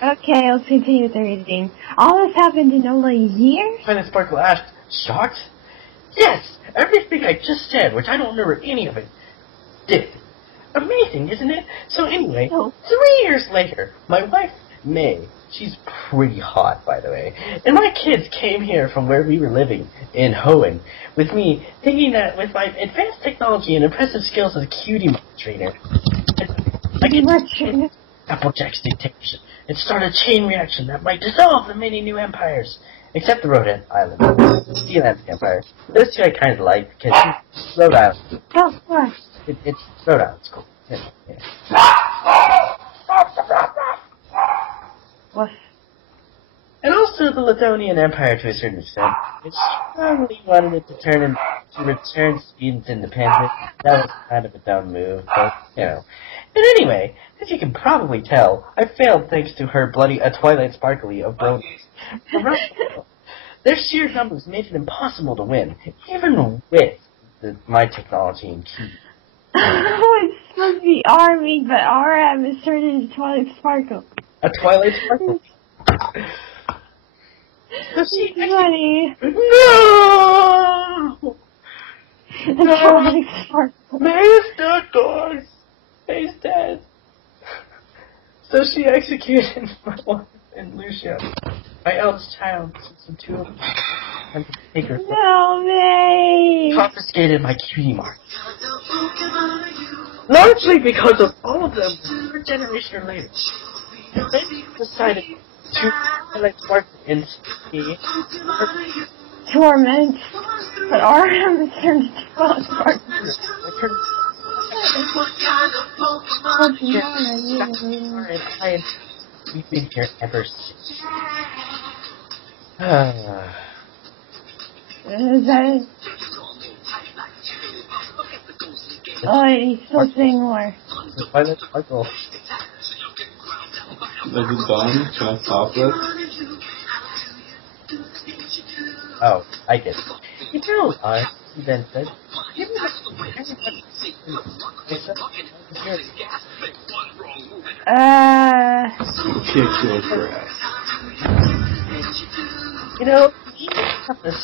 Okay, let's continue with the reading. All this happened in only a year? Planet Sparkle asked, shocked? Yes, everything I just said, which I don't remember any of it, did. Amazing, isn't it? So anyway, 3 years later, my wife, May, she's pretty hot, by the way, and my kids came here from where we were living, in Hoenn, with me, thinking that with my advanced technology and impressive skills as a cutie trainer, I could Applejack's dictatorship and start a chain reaction that might dissolve the many new empires, except the Rhode Island, Sealand Empire. This two I kind of like, because Rhode Island. Oh, what? It's Rhode Island's cool. Yeah. What? And also the Lithuanian Empire to a certain extent. It strongly wanted it to return Sweden's independence. That was kind of a dumb move, but, you know. And anyway, as you can probably tell, I failed thanks to her bloody Twilight Sparkly of Brony. Their sheer numbers made it impossible to win, even with my technology and key. Oh, it's supposed to be Army, but RM is turned into Twilight Sparkle. A Twilight Sparkle? Funny. No! A Twilight Sparkle. May's dead, guys! May's dead. So she executed my wife and Lucia, my eldest child, since the two of them had to take her. No, May! Confiscated my cutie mark. Largely because of all of them, a generation or later. They decided to Twilight Sparkle in Torment. But RM is turned into Twilight Sparkle. We've been here ever since. Is that it? Oh, he's still saying more. Twilight Sparkle. Is it done? Can I stop this? Oh, I get it. You know, he then said, Kick your grass. You know, he have this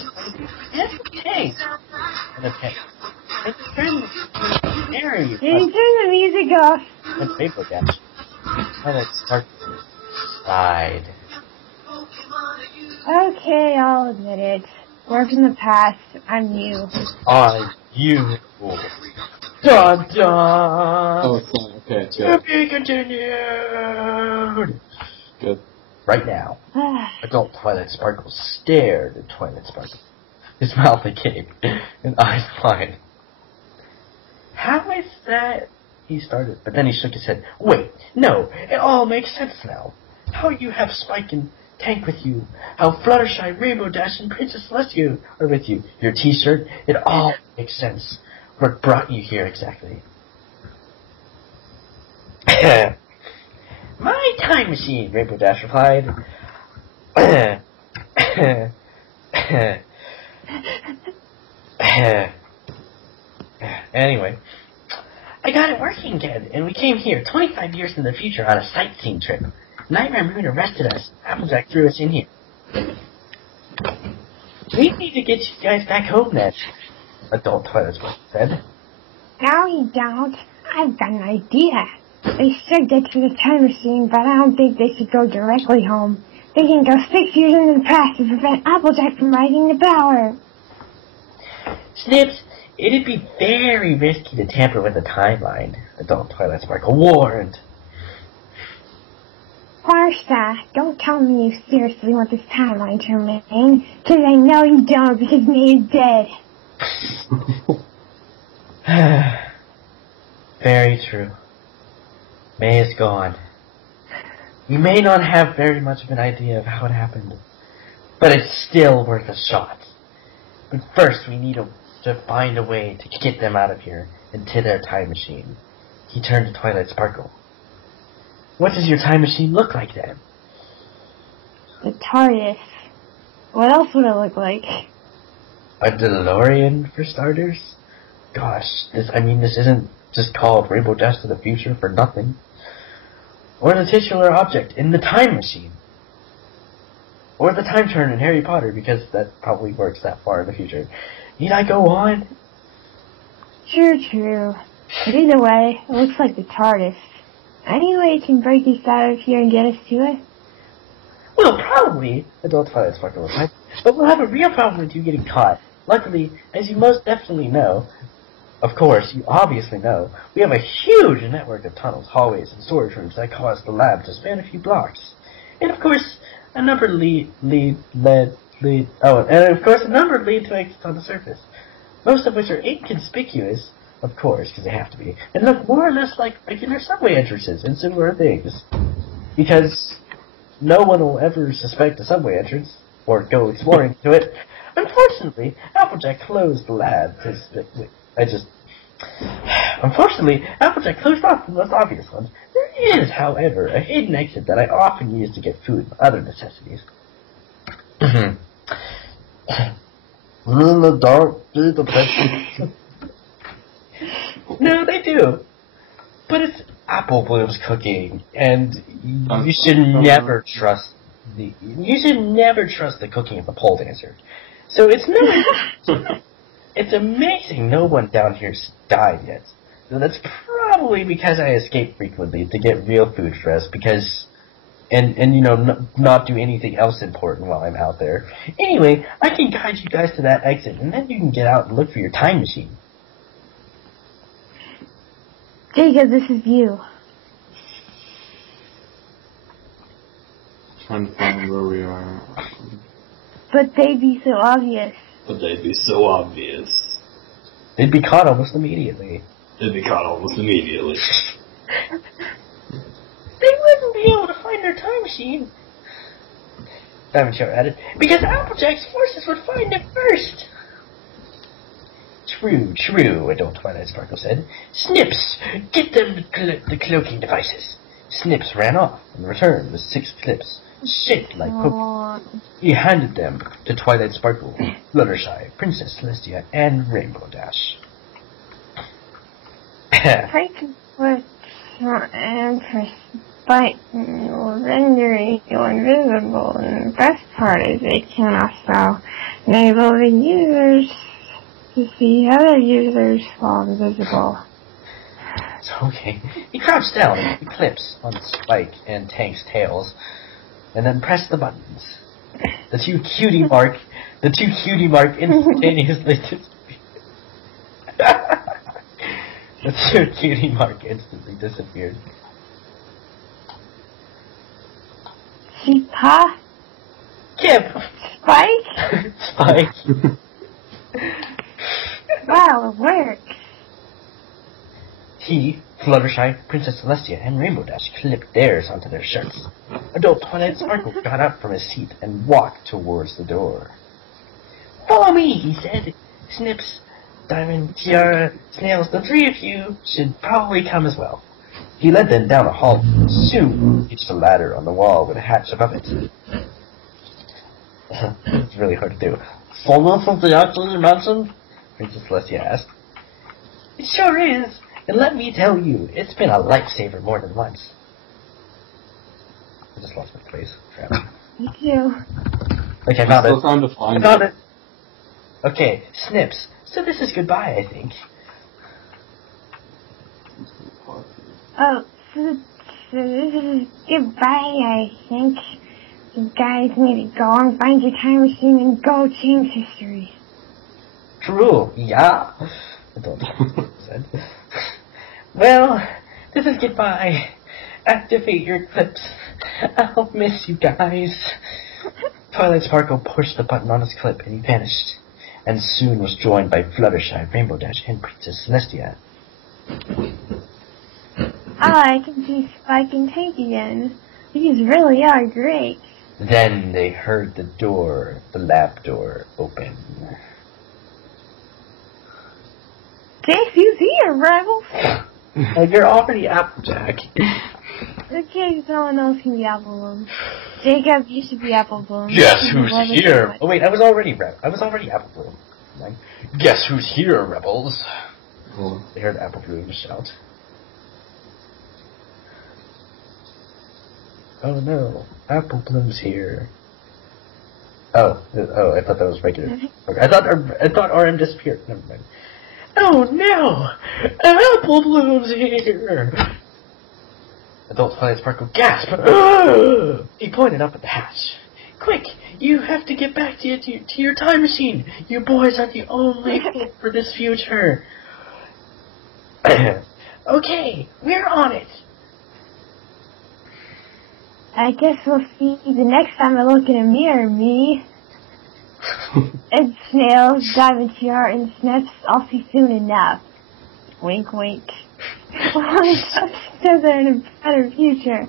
everything. Okay. It's turned the area. Did he turn the music off? And paper dash. And it starts to slide. Okay, I'll admit it. We're from the past. I'm you. Are you? Dun dun! Oh, it's fine. Okay, To good. be continued! Good. Right now, adult Twilight Sparkle stared at Twilight Sparkle. His mouth agape and eyes wide. How is that? He started, but then he shook his head. Wait, no, it all makes sense now. How you have Spike and Tank with you. How Fluttershy, Rainbow Dash, and Princess Celestia are with you. Your t-shirt, it all makes sense. What brought you here exactly? My time machine, Rainbow Dash replied. Anyway, I got it working again, and we came here 25 years in the future on a sightseeing trip. Nightmare Moon arrested us. Applejack threw us in here. We need to get you guys back home then, adult Twilight Sparkle said. No, you don't. I've got an idea. They should get to the time machine, but I don't think they should go directly home. They can go 6 years into the past to prevent Applejack from rising to power. Snips, it'd be very risky to tamper with the timeline, adult Twilight Sparkle warned. Marcia, don't tell me you seriously want this timeline to remain, because I know you don't, because May is dead. Very true. May is gone. You may not have very much of an idea of how it happened, but it's still worth a shot. But first, we need to find a way to get them out of here and to their time machine. He turned to Twilight Sparkle. What does your time machine look like then? The TARDIS. What else would it look like? A DeLorean, for starters? Gosh, this isn't just called Rainbow Dash to the Future for nothing. Or the titular object in the time machine. Or the time turn in Harry Potter, because that probably works that far in the future. Need I go on? True. But either way, it looks like the TARDIS. Any way you can break us out of here and get us to it? Well, probably, adult Twilight Sparkle replied, but we'll have a real problem with you getting caught. Luckily, as you most definitely know, of course, you obviously know, we have a huge network of tunnels, hallways, and storage rooms that cause the lab to span a few blocks. And of course, a number lead to exits on the surface, most of which are inconspicuous, of course, because they have to be, and look more or less like regular subway entrances and similar things. Because no one will ever suspect a subway entrance, or go exploring to it. Unfortunately, Applejack closed the lab, Unfortunately, Applejack closed off the most obvious ones. There is, however, a hidden exit that I often use to get food and other necessities. The dark, the best. No, they do. But it's Applebloom's cooking, and you should never trust the cooking of the pole dancer. So it's amazing no one down here's died yet. So that's probably because I escape frequently to get real food for us, and you know, not do anything else important while I'm out there. Anyway, I can guide you guys to that exit, and then you can get out and look for your time machine. Jacob, this is you. Trying to find where we are. But they'd be so obvious. They'd be caught almost immediately. They'd be caught almost immediately. They wouldn't be able to find their time machine. Tiara added, because Applejack's forces would find it first. True, Adult Twilight Sparkle said. Snips, get them the cloaking devices. Snips ran off and returned with 6 clips, shaped like Pokemon. He handed them to Twilight Sparkle, Fluttershy, Princess Celestia, and Rainbow Dash. I can put and press button will render you invisible, and the best part is it can also enable the users to see other users while invisible. Okay. He crouched down and put clips on Spike and Tank's tails, and then pressed the buttons. The two cutie mark instantaneously disappeared. Sheepa? Kip! Spike? Spike. Wow, it works. He, Fluttershy, Princess Celestia, and Rainbow Dash clipped theirs onto their shirts. Adult Twilight Sparkle got up from his seat and walked towards the door. Follow me, he said. Snips, Diamond, Tiara, Snails, the 3 of you should probably come as well. He led them down a hall and soon reached a ladder on the wall with a hatch above it. It's really hard to do. Follow from the actual mansion? Princess Celestia asked. It sure is. And let me tell you, it's been a lifesaver more than once. I just lost my place. Crap. Me too. Okay, I found it. Trying to find I found it. Okay, Snips. So this is goodbye, I think. Oh, so this is goodbye, I think. You guys need to go and find your time machine and go change history. True, yeah. Adult said. Well, this is goodbye. Activate your clips. I'll miss you guys. Twilight Sparkle pushed the button on his clip and he vanished, and soon was joined by Fluttershy, Rainbow Dash, and Princess Celestia. I can see Spike and Tank again. These really are great. Then they heard the lab door, open. Guess who's here, Rebels? You're already Applejack. Okay, someone else can be Applebloom. Jacob, you should be Applebloom. Guess who's here? Oh wait, I was already Applebloom. Guess who's here, Rebels? Oh. They heard Applebloom shout. Oh no, Applebloom's here. Oh, I thought that was regular. Okay, I thought RM disappeared. Never mind. Oh no, Applebloom's here. Adult Twilight Sparkle gasped. He pointed up at the hatch. Quick, you have to get back to your time machine. You boys are the only hope for this future. Okay, we're on it. I guess we'll see the next time I look in a mirror, me. And Snails, Diamond, Tiara, and Snips, I'll see soon enough. Wink, wink. We'll shop together in a better future.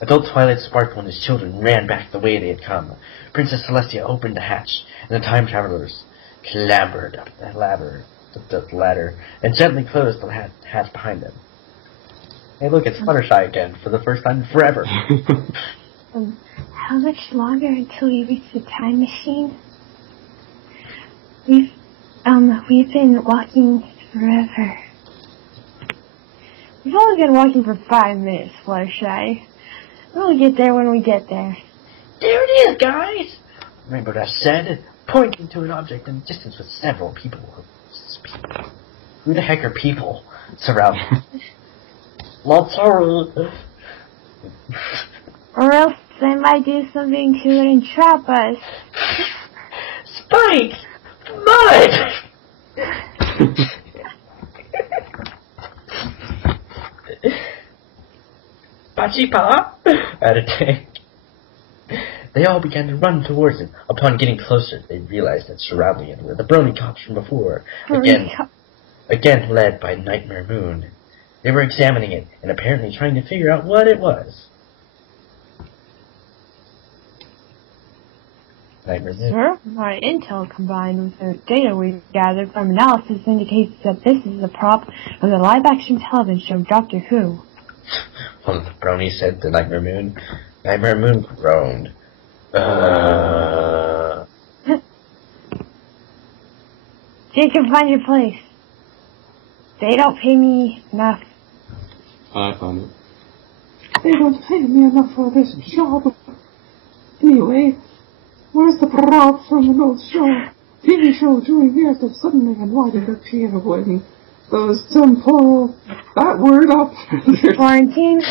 Adult Twilight Sparkle and his children ran back the way they had come. Princess Celestia opened the hatch, and the time travelers clambered up the ladder, and gently closed the hatch behind them. Hey, look, it's Fluttershy again, for the first time in forever. How much longer until we reach the time machine? We've been walking forever. We've only been walking for 5 minutes, Fluttershy. We'll get there when we get there. There it is, guys! Rainbow Dash said, pointing to an object in the distance with several people. Who the heck are people surrounding? Lots of... Or else they might do something to it and trap us. Spike! Mud! Pachipa! Added Tank. They all began to run towards it. Upon getting closer, they realized that surrounding it were the Brony cops from before, again led by Nightmare Moon. They were examining it, and apparently trying to figure out what it was. Nightmare Moon. Sir, my intel combined with the data we gathered from analysis indicates that this is a prop from the live-action television show Doctor Who. One of the Brony said to Nightmare Moon. Nightmare Moon groaned. Jacob, find your place. They don't pay me enough. I found it. They don't pay me enough for this job. Anyway, where's the prop from an old show? TV show doing years of suddenly and why did it appear when those some pull that word up? Quarantine?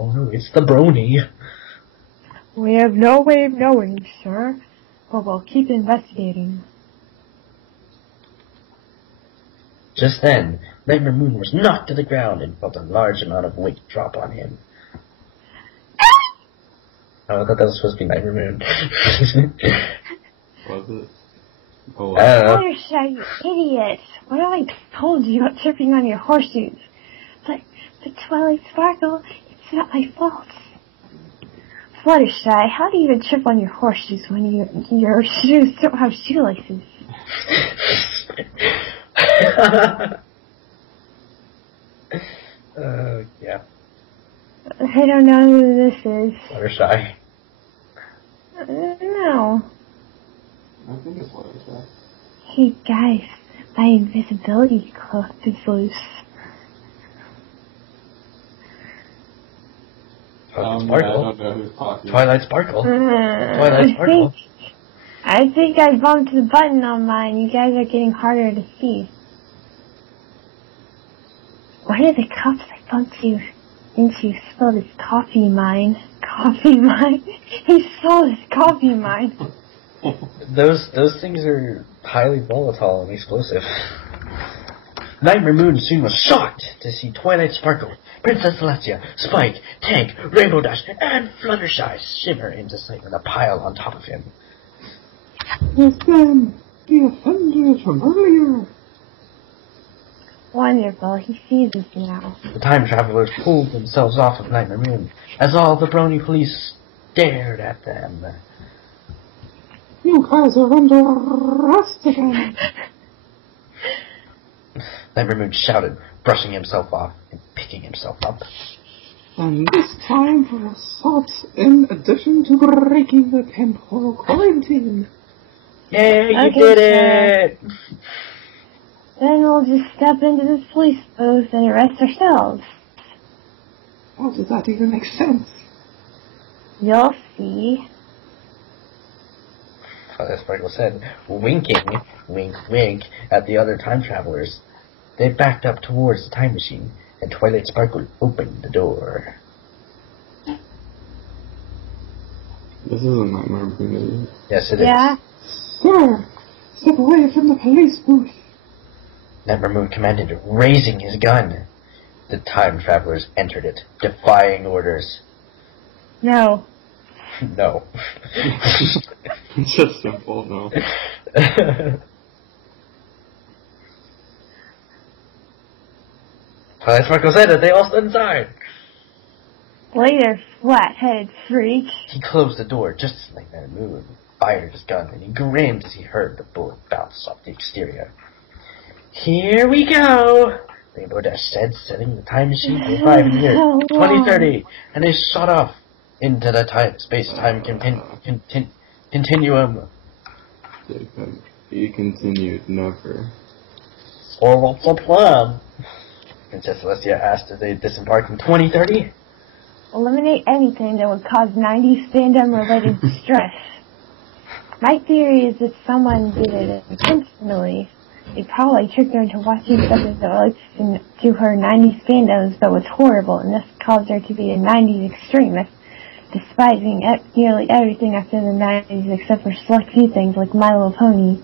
Oh no, it's the Brony. We have no way of knowing, sir, but we'll keep investigating. Just then, Nightmare Moon was knocked to the ground and felt a large amount of weight drop on him. Oh, I thought that was supposed to be Nightmare Moon. Was it? Oh, Fluttershy, you idiot! What have I told you about tripping on your horseshoes? But Twilight Sparkle, it's not my fault. Fluttershy, how do you even trip on your horseshoes when your shoes don't have shoelaces? Yeah. I don't know who this is. Fluttershy. No. I think it's Fluttershy. Hey guys, my invisibility cloak is loose. Sparkle. I don't know who's talking. Twilight Sparkle. Twilight Sparkle. I think I bumped the button on mine. You guys are getting harder to see. Why did the cops I bumped you into spill this coffee mine? Coffee mine? He stole this coffee mine. Those things are highly volatile and explosive. Nightmare Moon soon was shocked to see Twilight Sparkle, Princess Celestia, Spike, Tank, Rainbow Dash, and Fluttershy shimmer into sight with a pile on top of him. It's them, the offenders from earlier. Wonderful, he sees us now. The time travelers pulled themselves off of Nightmare Moon as all the Brony police stared at them. You guys are under arrest again. Nightmare Moon shouted, brushing himself off and picking himself up. And this time for assault in addition to breaking the temporal quarantine. Yay, you Okay, did it! Then we'll just step into this police booth and arrest ourselves. How does that even make sense? You'll see. As Sparkle said, winking, wink, wink, at the other time travelers. They backed up towards the time machine, and Twilight Sparkle opened the door. This isn't Nightmare Moon, is it? Yes, it Yeah? is. Sir, step away from the police booth. Nightmare Moon commanded, raising his gun. The time travelers entered it, defying orders. No. No. It's just simple, no. Twilight Sparkle said that they all stood inside. Later, flat-headed freak. He closed the door just as the Nightmare moved, fired his gun, and he grinned as he heard the bullet bounce off the exterior. Here we go, Rainbow Dash said, setting the time machine to arrive in the year 2030, and they shot off into the space-time continuum. He continued never. So what's the plan? Princess Celestia asked as they disembarked in 2030. Eliminate anything that would cause 90s fandom-related distress. My theory is that someone did it intentionally. They probably tricked her into watching something that relates to her 90s fandoms but was horrible, and this caused her to be a 90s extremist, despising nearly everything after the 90s except for select few things like My Little Pony.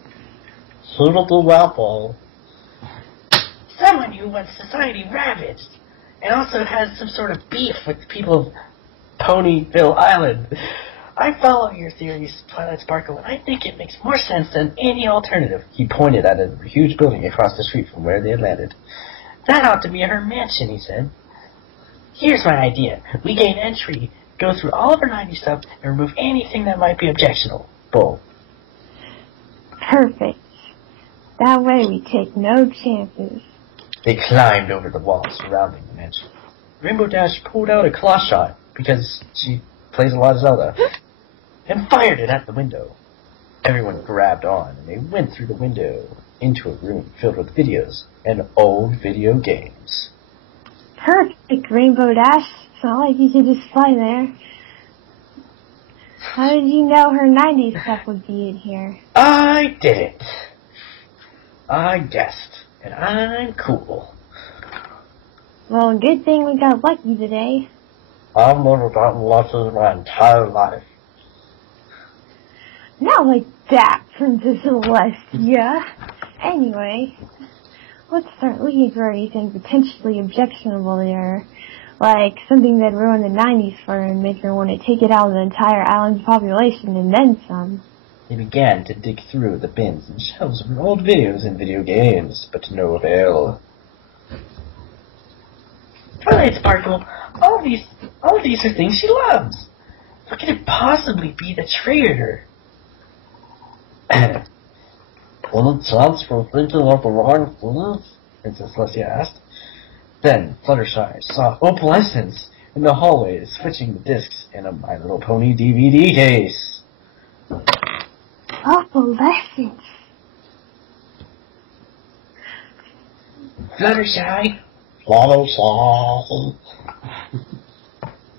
Someone who wants society ravaged, and also has some sort of beef with the people of Ponyville Island. I follow your theories, Twilight Sparkle, and I think it makes more sense than any alternative. He pointed at a huge building across the street from where they had landed. That ought to be her mansion, he said. Here's my idea. We gain entry, go through all of her 90s stuff, and remove anything that might be objectionable. Bull. Perfect. That way we take no chances. They climbed over the walls surrounding the mansion. Rainbow Dash pulled out a claw shot, because she plays a lot of Zelda, and fired it at the window. Everyone grabbed on, and they went through the window into a room filled with videos and old video games. Perfect, Rainbow Dash. It's not like you could just fly there. How did you know her 90s stuff would be in here? I did it. I guessed, and I'm cool. Well, good thing we got lucky today. I've never gotten lucky in my entire life. Not like that, Princess Celestia. Anyway, let's start looking for anything potentially objectionable there. Like something that ruined the 90s for her and make her want to take it out of the entire island's population and then some. They began to dig through the bins and shelves of old videos and video games, but to no avail. Twilight Sparkle, all these are things she loves. What could it possibly be that triggered her? Pull the chance for thinking of the wrong things? Princess Celestia asked. Then Fluttershy saw Opalescence in the hallway switching the discs in a My Little Pony DVD case. Opalescence. Fluttershy. Fluttershy.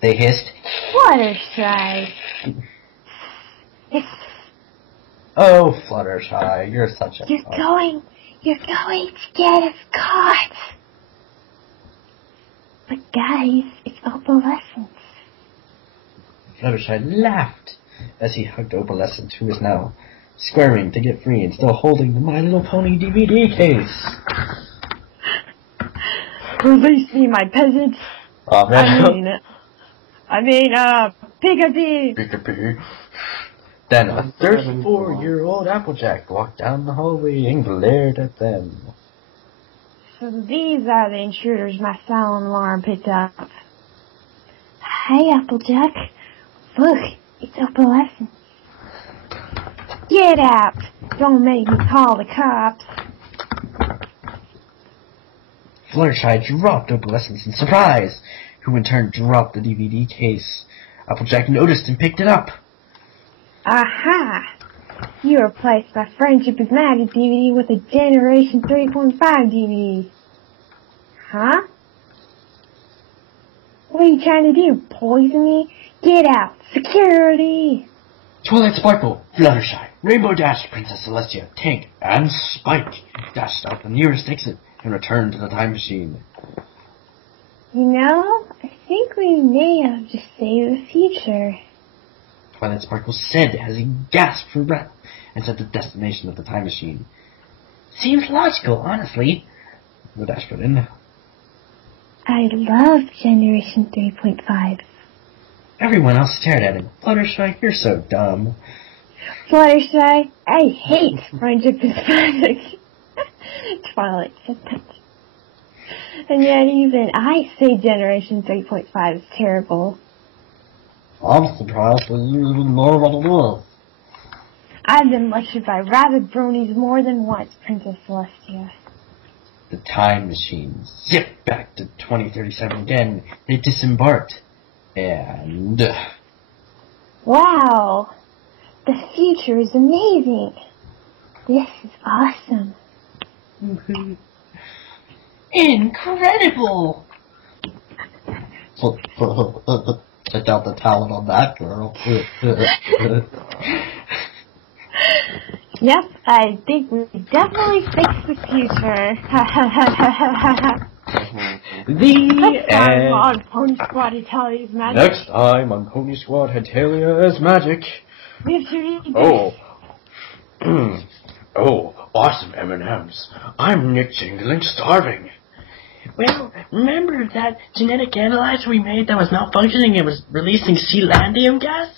They hissed. Fluttershy. Oh, Fluttershy, you're such a... You're going to get us caught. But guys, it's Opalescence. Fluttershy laughed as he hugged Opalescence, who was now squirming to get free and still holding the My Little Pony DVD case. Release me, my peasants. Oh, man. Pig-a-pig. Pig-a-pig. Then a 34-year-old Applejack walked down the hallway and glared at them. So these are the intruders my silent alarm picked up. Hey, Applejack. Look, it's Opalescence. Get out! Don't make me call the cops. Fluttershy dropped Opalescence in surprise, who in turn dropped the DVD case. Applejack noticed and picked it up. Aha! You replaced my Friendship is Magic DVD with a Generation 3.5 DVD. Huh? What are you trying to do? Poison me? Get out! Security! Twilight Sparkle, Fluttershy, Rainbow Dash, Princess Celestia, Tank, and Spike dashed out the nearest exit and returned to the time machine. You know, I think we may have just saved the future. Twilight Sparkle said as he gasped for breath and set the destination of the time machine. Seems logical, honestly. The Dash put in. I love Generation 3.5. Everyone else stared at him. Fluttershy, you're so dumb. Fluttershy, I hate friendship is magic. Twilight said that. And yet even I say Generation 3.5 is terrible. I'm surprised that you even know what it is. I've been lectured by rabid bronies more than once, Princess Celestia. The time machine zipped back to 2037 again. They disembarked. And... Wow! The future is amazing! This is awesome. Incredible! Check out the talent on that girl. Yep, I think we definitely fixed the future. The end. On Pony Squad Hetalia's magic. Next time on Pony Squad Hetalia's magic. We have to read this. Oh. Oh, awesome M&Ms. I'm Nick Jingling starving. Well, remember that genetic analyzer we made that was malfunctioning and was releasing Celandium gas?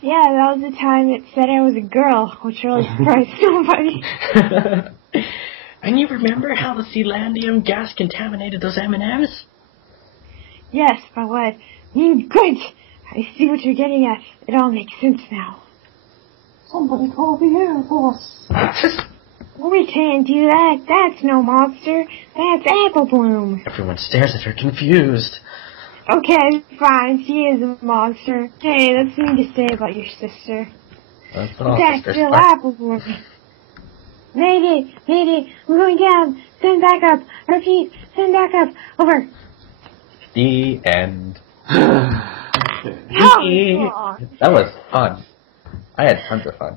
Yeah, that was the time it said I was a girl, which really surprised nobody. And you remember how the Celandium gas contaminated those M&Ms? Yes, but what? Good! I see what you're getting at. It all makes sense now. Somebody call the Air Force. We can't do that. That's no monster. That's Applebloom. Everyone stares at her confused. Okay, fine. She is a monster. Hey, that's something to say about your sister. That's still Applebloom. Mayday! Mayday! I'm going down! Send back up! Repeat! Send back up! Over! The end. That was fun. I had tons of fun.